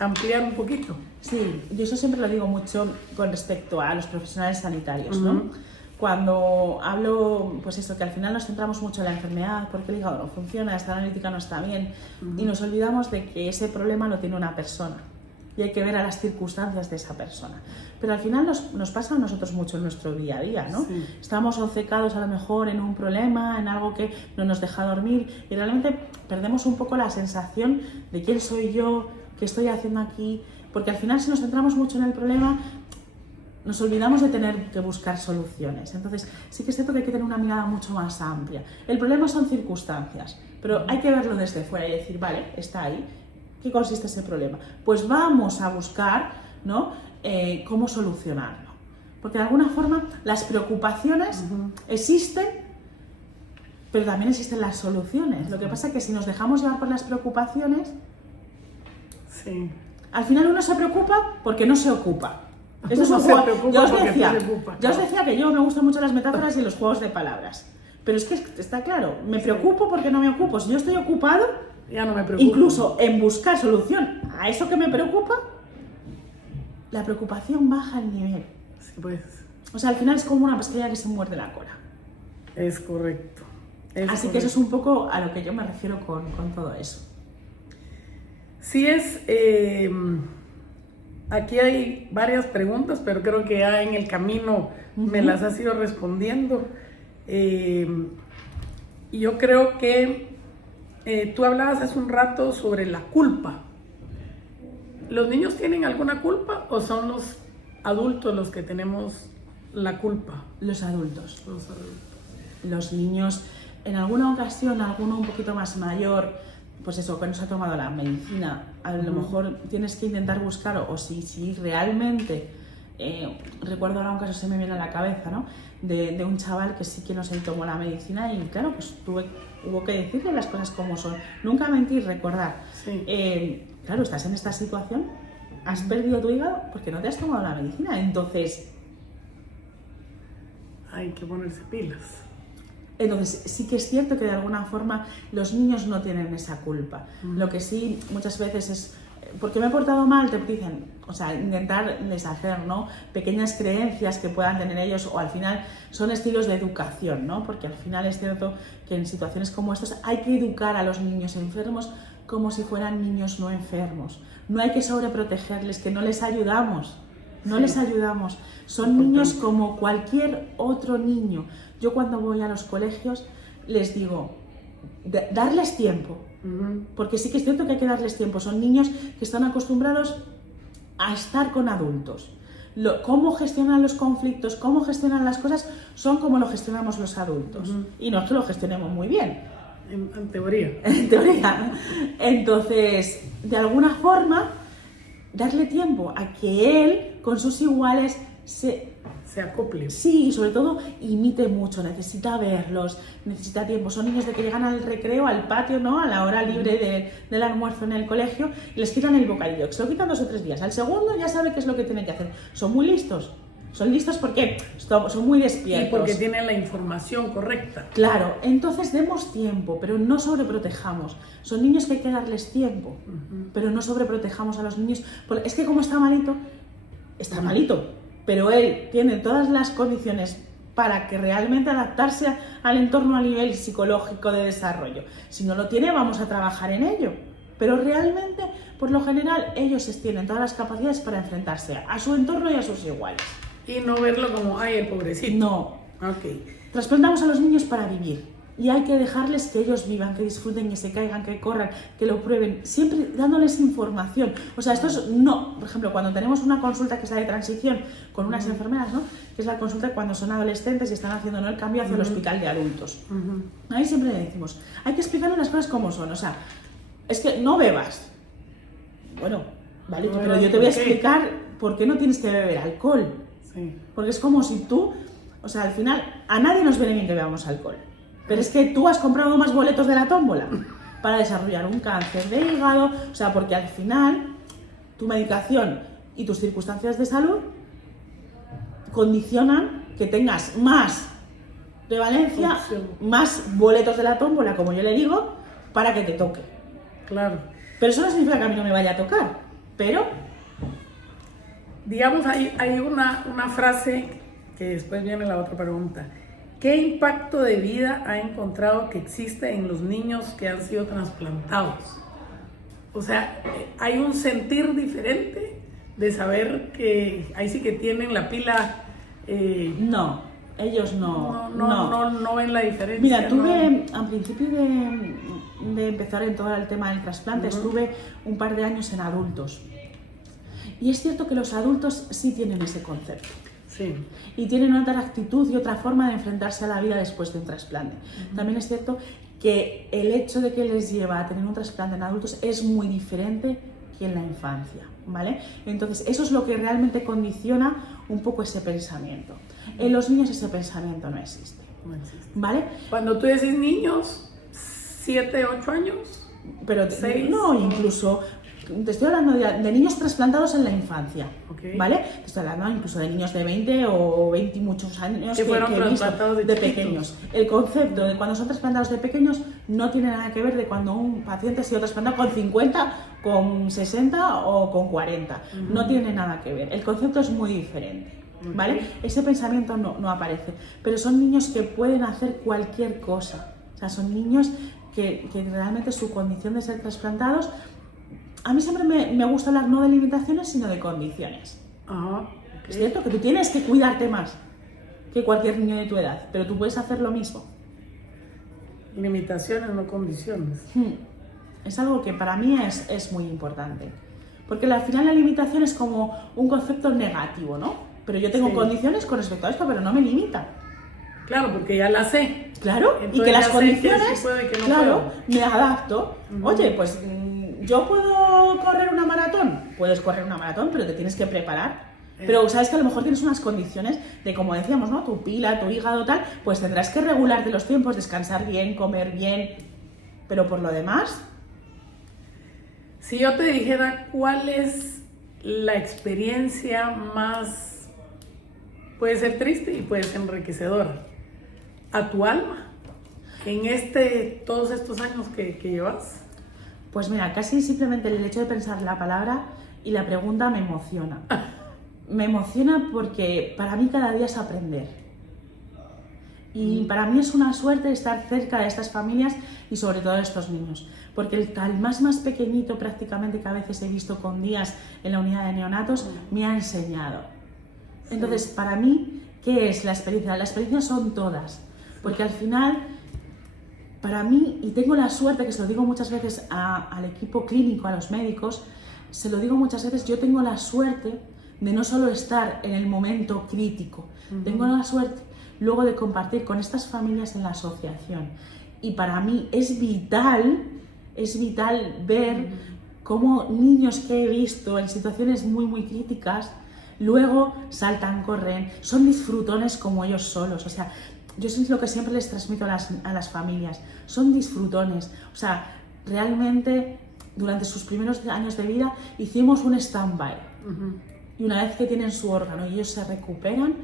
ampliar un poquito. Sí, yo eso siempre lo digo mucho con respecto a los profesionales sanitarios, ¿no? Cuando hablo, pues eso, que al final nos centramos mucho en la enfermedad, porque el hígado no funciona, esta analítica no está bien, y nos olvidamos de que ese problema lo tiene una persona, y hay que ver a las circunstancias de esa persona. Pero al final nos pasa a nosotros mucho en nuestro día a día, ¿no? Sí. Estamos obcecados a lo mejor en un problema, en algo que no nos deja dormir, y realmente perdemos un poco la sensación de quién soy yo, qué estoy haciendo aquí, porque al final si nos centramos mucho en el problema, nos olvidamos de tener que buscar soluciones. Entonces, sí que es cierto que hay que tener una mirada mucho más amplia. El problema son circunstancias, pero hay que verlo desde fuera y decir, vale, está ahí. ¿Qué consiste ese problema? Pues vamos a buscar, ¿no?, cómo solucionarlo. Porque de alguna forma las preocupaciones existen, pero también existen las soluciones. Lo que pasa es que si nos dejamos llevar por las preocupaciones, sí, al final uno se preocupa porque no se ocupa. Esto es un se juego. preocupa Ya os porque decía, se preocupa, ya os claro. decía que yo me gustan mucho las metáforas y los juegos de palabras. Pero es que está claro, me preocupo porque no me ocupo. Si yo estoy ocupado, ya no me preocupo. incluso en buscar solución a eso que me preocupa, la preocupación baja el nivel. Sí, pues. O sea, al final es como una pescadilla que se muerde la cola. Es correcto. Así que eso es un poco a lo que yo me refiero con todo eso. Sí es, aquí hay varias preguntas, pero creo que ya en el camino me las has ido respondiendo. Y yo creo que tú hablabas hace un rato sobre la culpa. ¿Los niños tienen alguna culpa o son los adultos los que tenemos la culpa? Los adultos. Los adultos. Los niños, en alguna ocasión, alguno un poquito más mayor, pues eso, que no se ha tomado la medicina, a lo mejor tienes que intentar buscar, o si realmente, recuerdo ahora un caso, se me viene a la cabeza, ¿no?, de un chaval que sí que no se tomó la medicina y claro, pues hubo que decirle las cosas como son. Nunca mentir, recordar. Sí. Claro, estás en esta situación, has perdido tu hígado porque no te has tomado la medicina, entonces Hay que ponerse pilas. Entonces, sí que es cierto que de alguna forma los niños no tienen esa culpa. Lo que sí muchas veces es, porque me he portado mal, te dicen, o sea, intentar deshacer, ¿no?, pequeñas creencias que puedan tener ellos, o al final son estilos de educación, ¿no?, porque al final es cierto que en situaciones como estas hay que educar a los niños enfermos como si fueran niños no enfermos. No hay que sobreprotegerles, que no les ayudamos. No les ayudamos. Son niños como cualquier otro niño. Yo cuando voy a los colegios les digo, darles tiempo. Porque sí que es cierto que hay que darles tiempo. Son niños que están acostumbrados a estar con adultos. Cómo gestionan los conflictos, cómo gestionan las cosas, son como lo gestionamos los adultos. Y no es que lo gestionemos muy bien. En teoría. En teoría. Entonces, de alguna forma, darle tiempo a que él, con sus iguales, se acople. Sí, y sobre todo imite mucho, necesita verlos, necesita tiempo. Son niños de que llegan al recreo, al patio, ¿no? A la hora libre del almuerzo en el colegio y les quitan el bocadillo, que se lo quitan 2 o 3 días. Al segundo ya sabe qué es lo que tiene que hacer. Son muy listos. Son listos porque son muy despiertos. Y porque tienen la información correcta. Claro, entonces demos tiempo, pero no sobreprotejamos. Son niños que hay que darles tiempo, pero no sobreprotejamos a los niños. Porque es que como está malito, pero él tiene todas las condiciones para que realmente adaptarse al entorno a nivel psicológico de desarrollo. Si no lo tiene, vamos a trabajar en ello. Pero realmente, por lo general, ellos tienen todas las capacidades para enfrentarse a su entorno y a sus iguales. Y no verlo como, ay, el pobrecito. No. Ok. Trasplantamos a los niños para vivir. Y hay que dejarles que ellos vivan, que disfruten, que se caigan, que corran, que lo prueben, siempre dándoles información. O sea, esto es no, por ejemplo, cuando tenemos una consulta que es la de transición con unas enfermeras, ¿no? Que es la consulta cuando son adolescentes y están haciendo, ¿no?, el cambio hacia el hospital de adultos. Ahí siempre le decimos, hay que explicarles las cosas como son. O sea, es que no bebas. Bueno, vale, pero yo te voy a explicar por qué no tienes que beber alcohol. Sí. Porque es como si tú, o sea, al final a nadie nos viene bien que bebamos alcohol. Pero es que tú has comprado más boletos de la tómbola para desarrollar un cáncer de hígado, o sea, porque al final tu medicación y tus circunstancias de salud condicionan que tengas más prevalencia, más boletos de la tómbola, como yo le digo, para que te toque. Claro. Pero eso no significa que a mí no me vaya a tocar, pero... Digamos, hay una frase que después viene la otra pregunta. ¿Qué impacto de vida ha encontrado que existe en los niños que han sido trasplantados? O sea, hay un sentir diferente de saber que ahí sí que tienen la pila... No, ellos no ven la diferencia. Mira, tuve, al principio de empezar en todo el tema del trasplante, estuve un par de años en adultos. Y es cierto que los adultos sí tienen ese concepto. Sí. Y tienen otra actitud y otra forma de enfrentarse a la vida después de un trasplante. También es cierto que el hecho de que les lleva a tener un trasplante en adultos es muy diferente que en la infancia, ¿vale? Entonces, eso es lo que realmente condiciona un poco ese pensamiento. En los niños ese pensamiento no existe, ¿vale? Cuando tú decís niños, 7, 8 años, pero 6, no, incluso... Te estoy hablando de niños trasplantados en la infancia, ¿vale? Te estoy hablando incluso de niños de 20 o 20 y muchos años que fueron trasplantados de pequeños. El concepto de cuando son trasplantados de pequeños no tiene nada que ver de cuando un paciente ha sido trasplantado con 50, con 60 o con 40. No tiene nada que ver. El concepto es muy diferente, ¿vale? Ese pensamiento no aparece. Pero son niños que pueden hacer cualquier cosa. O sea, son niños que realmente su condición de ser trasplantados... A mí siempre me gusta hablar no de limitaciones, sino de condiciones. Es cierto que tú tienes que cuidarte más que cualquier niño de tu edad, pero tú puedes hacer lo mismo. Limitaciones, no condiciones. Es algo que para mí es muy importante. Porque al final la limitación es como un concepto negativo, ¿no? Pero yo tengo condiciones con respecto a esto, pero no me limita. Claro, porque ya la sé. Claro, entonces, y que las condiciones, que sí puede, que no claro, puedo. Me adapto. Oye, pues... ¿Yo puedo correr una maratón? Puedes correr una maratón, pero te tienes que preparar. Pero sabes que a lo mejor tienes unas condiciones de, como decíamos, ¿no? Tu pila, tu hígado, tal, pues tendrás que regularte los tiempos, descansar bien, comer bien. Pero por lo demás... Si yo te dijera cuál es la experiencia más... Puede ser triste y puede ser enriquecedora a tu alma en todos estos años que llevas. Pues mira, casi simplemente el hecho de pensar la palabra y la pregunta me emociona. Me emociona porque para mí cada día es aprender. Y para mí es una suerte estar cerca de estas familias y sobre todo de estos niños. Porque el más pequeñito prácticamente que a veces he visto con días en la unidad de neonatos me ha enseñado. Entonces, para mí, ¿qué es la experiencia? La experiencia son todas. Porque al final... Para mí, y tengo la suerte, que se lo digo muchas veces al equipo clínico, a los médicos, se lo digo muchas veces, yo tengo la suerte de no solo estar en el momento crítico, tengo la suerte luego de compartir con estas familias en la asociación. Y para mí es vital ver cómo niños que he visto en situaciones muy, muy críticas, luego saltan, corren, son disfrutones como ellos solos. O sea, yo eso es lo que siempre les transmito a las familias, son disfrutones. O sea, realmente durante sus primeros años de vida hicimos un stand-by. Y una vez que tienen su órgano y ellos se recuperan,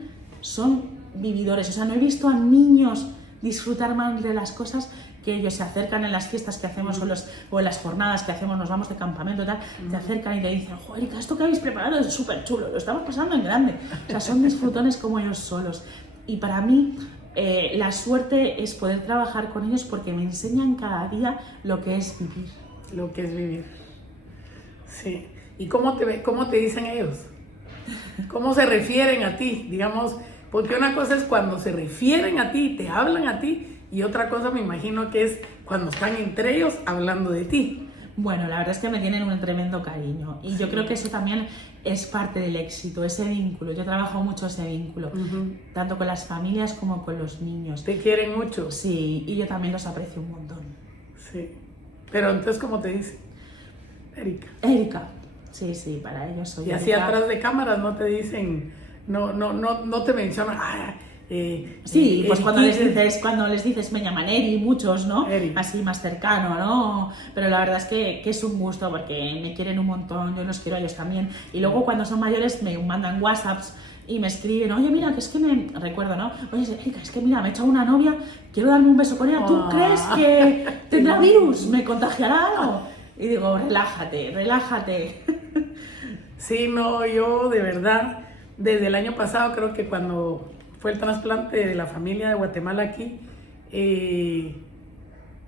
son vividores. O sea, no he visto a niños disfrutar más de las cosas que ellos. Se acercan en las fiestas que hacemos o en las jornadas que hacemos, nos vamos de campamento y tal, te acercan y te dicen, joder, Erika, esto que habéis preparado es súper chulo, lo estamos pasando en grande. O sea, son disfrutones como ellos solos. Y para mí la suerte es poder trabajar con ellos porque me enseñan cada día lo que es vivir. Lo que es vivir. Sí. ¿Y cómo te dicen ellos? ¿Cómo se refieren a ti? Digamos, porque una cosa es cuando se refieren a ti y te hablan a ti, y otra cosa me imagino que es cuando están entre ellos hablando de ti. Bueno, la verdad es que me tienen un tremendo cariño y yo creo que eso también es parte del éxito, ese vínculo. Yo trabajo mucho ese vínculo, tanto con las familias como con los niños. ¿Te quieren mucho? Sí, y yo también los aprecio un montón. Sí. Pero entonces, ¿cómo te dicen? Erika. Erika. Sí, para ellos soy Y así Erika. atrás de cámaras no te dicen, no te mencionan, sí, pues cuando les dices me llaman Eri, muchos, ¿no? Eri. Así más cercano, ¿no? Pero la verdad es que es un gusto porque me quieren un montón, yo los quiero a ellos también. Y luego cuando son mayores me mandan WhatsApps y me escriben, oye, mira, que es que me recuerdo, ¿no? Oye, Erika, es que mira, me he echado una novia, quiero darme un beso con ella, ¿tú crees que tendrá virus? ¿Me contagiará algo? Y digo, relájate. Sí, no, yo de verdad, desde el año pasado, creo que cuando fue el trasplante de la familia de Guatemala aquí,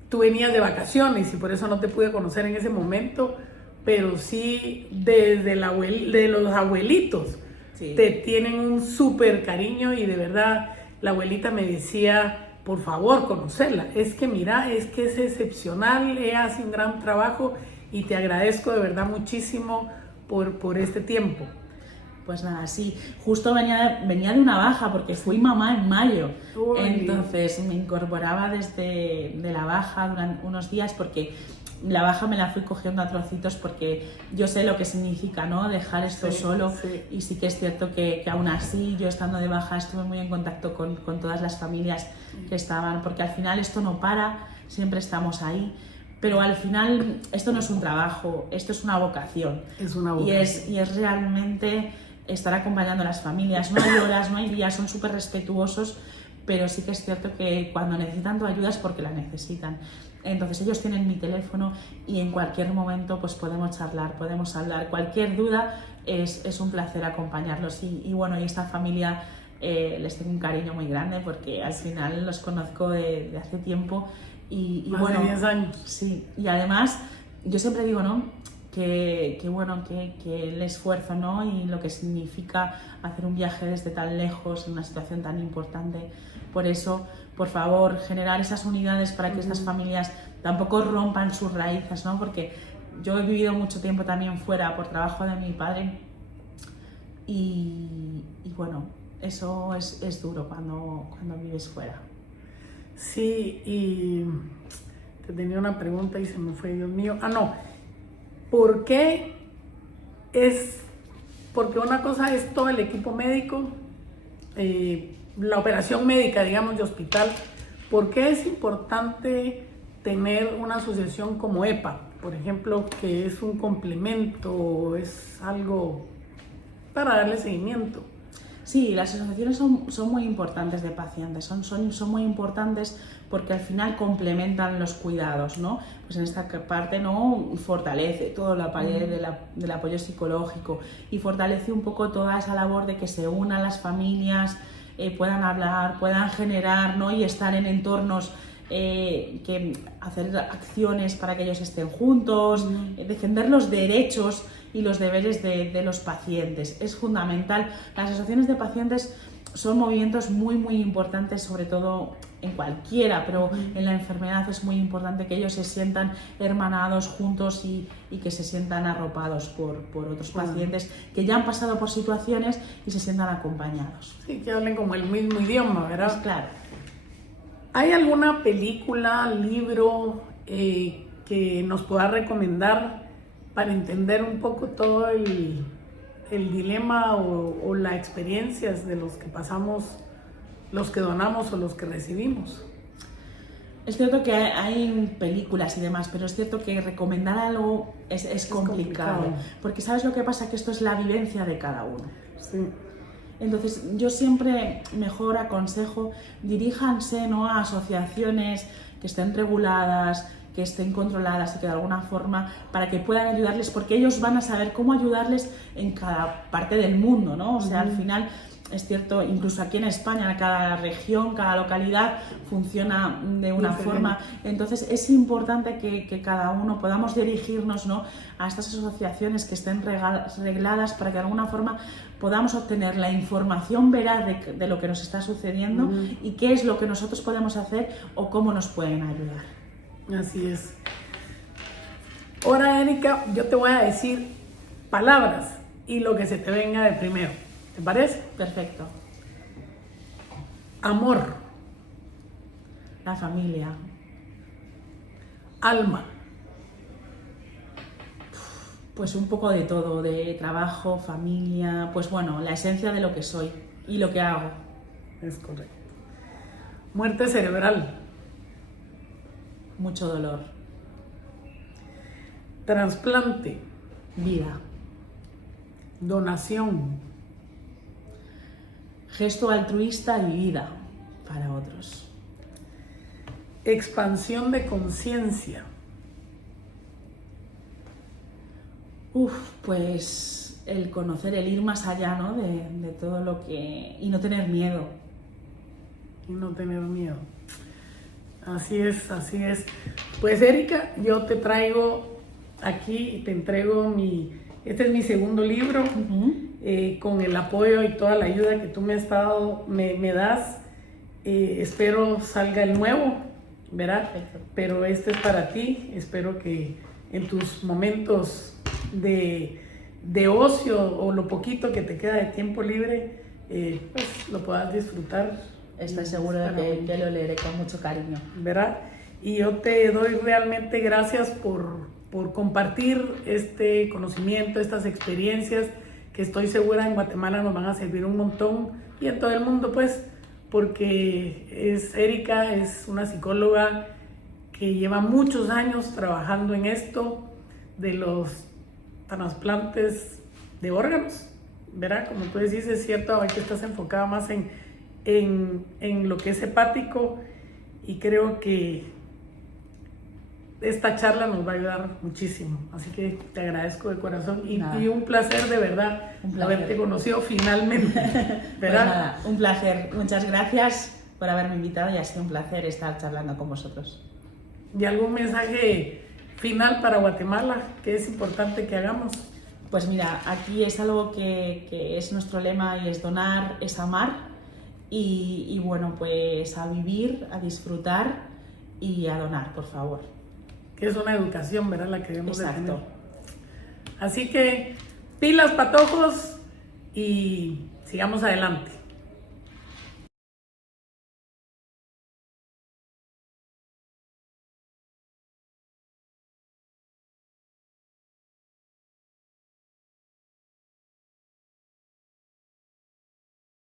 tú venías de vacaciones y por eso no te pude conocer en ese momento, pero sí desde de los abuelitos Sí. te tienen un súper cariño y de verdad la abuelita me decía, por favor, conocerla, es que mira, es que es excepcional, ella hace un gran trabajo y te agradezco de verdad muchísimo por este tiempo. Pues nada, sí, justo venía de una baja porque fui mamá en mayo. Uy. Entonces me incorporaba desde de la baja durante unos días porque la baja me la fui cogiendo a trocitos porque yo sé lo que significa, ¿no? Dejar esto solo. Sí. Y sí que es cierto que aún así yo estando de baja estuve muy en contacto con todas las familias que estaban, porque al final esto no para, siempre estamos ahí. Pero al final esto no es un trabajo, esto es una vocación. Es una vocación. Y es realmente estar acompañando a las familias. No hay horas, no hay días, son súper respetuosos, pero sí que es cierto que cuando necesitan tu ayuda es porque la necesitan. Entonces ellos tienen mi teléfono y en cualquier momento pues podemos charlar, podemos hablar. Cualquier duda es un placer acompañarlos. Y bueno, y esta familia les tengo un cariño muy grande porque al final los conozco de hace tiempo. Y Más bueno, de 10 años. Sí, y además yo siempre digo, ¿no? Que el esfuerzo, ¿no? Y lo que significa hacer un viaje desde tan lejos en una situación tan importante. Por eso, por favor, generar esas unidades para que estas familias tampoco rompan sus raíces, ¿no? Porque yo he vivido mucho tiempo también fuera por trabajo de mi padre y bueno, eso es duro cuando vives fuera. Sí, y te tenía una pregunta y se me fue, Dios mío. No, ¿por qué porque una cosa es todo el equipo médico, la operación médica, digamos, de hospital? ¿Por qué es importante tener una asociación como EPA, por ejemplo, que es un complemento, es algo para darle seguimiento? Sí, las asociaciones son muy importantes de pacientes, son muy importantes porque al final complementan los cuidados, ¿no? Pues en esta parte, ¿no? Fortalece todo la parte del apoyo psicológico y fortalece un poco toda esa labor de que se unan las familias, puedan hablar, puedan generar, ¿no? Y estar en entornos que hacer acciones para que ellos estén juntos, defender los derechos y los deberes de los pacientes. Es fundamental. Las asociaciones de pacientes son movimientos muy importantes, sobre todo en cualquiera, pero en la enfermedad es muy importante que ellos se sientan hermanados juntos y que se sientan arropados por otros pacientes que ya han pasado por situaciones y se sientan acompañados. Sí, que hablen como el mismo idioma, ¿verdad? Pues claro. ¿Hay alguna película, libro que nos pueda recomendar para entender un poco todo el el dilema o las experiencias de los que pasamos, los que donamos o los que recibimos. Es cierto que hay películas y demás, pero es cierto que recomendar algo es complicado. Porque ¿sabes lo que pasa? Que esto es la vivencia de cada uno. Sí. Entonces yo siempre mejor aconsejo, diríjanse, ¿no?, a asociaciones que estén reguladas, que estén controladas y que de alguna forma, para que puedan ayudarles, porque ellos van a saber cómo ayudarles en cada parte del mundo, ¿no? O sea, al final es cierto, incluso aquí en España, cada región, cada localidad funciona de una forma. Entonces es importante que cada uno podamos dirigirnos, ¿no?, a estas asociaciones que estén regladas para que de alguna forma podamos obtener la información veraz de lo que nos está sucediendo y qué es lo que nosotros podemos hacer o cómo nos pueden ayudar. Así es. Ahora, Erika, yo te voy a decir palabras y lo que se te venga de primero. ¿Te parece? Perfecto. Amor. La familia. Alma. Pues un poco de todo, de trabajo, familia, pues bueno, la esencia de lo que soy y lo que hago. Es correcto. Muerte cerebral. Mucho dolor. Trasplante. Vida. Donación. Gesto altruista y vida para otros. Expansión de conciencia. Pues el conocer, el ir más allá, ¿no?, de todo lo que... y no tener miedo. Y no tener miedo. Así es, así es. Pues Erika, yo te traigo aquí y te entrego este es mi segundo libro, con el apoyo y toda la ayuda que tú me has dado, me das. Espero salga el nuevo, ¿verdad? Pero este es para ti. Espero que en tus momentos de ocio o lo poquito que te queda de tiempo libre, pues lo puedas disfrutar. Estoy segura de que lo leeré con mucho cariño. ¿Verdad? Y yo te doy realmente gracias por compartir este conocimiento, estas experiencias que estoy segura en Guatemala nos van a servir un montón y en todo el mundo, pues, porque Erika es una psicóloga que lleva muchos años trabajando en esto de los trasplantes de órganos, ¿verdad? Como tú decís, es cierto, ahora que estás enfocada más en lo que es hepático, y creo que esta charla nos va a ayudar muchísimo, así que te agradezco de corazón y un placer de verdad haberte conocido finalmente, ¿verdad? Pues nada, un placer, muchas gracias por haberme invitado y ha sido un placer estar charlando con vosotros. ¿Y algún mensaje final para Guatemala que es importante que hagamos? Pues mira, aquí es algo que es nuestro lema y es donar, es amar. Y bueno, pues a vivir, a disfrutar y a donar, por favor. Que es una educación, ¿verdad? La que debemos de tener. Exacto. Así que pilas, patojos, y sigamos adelante.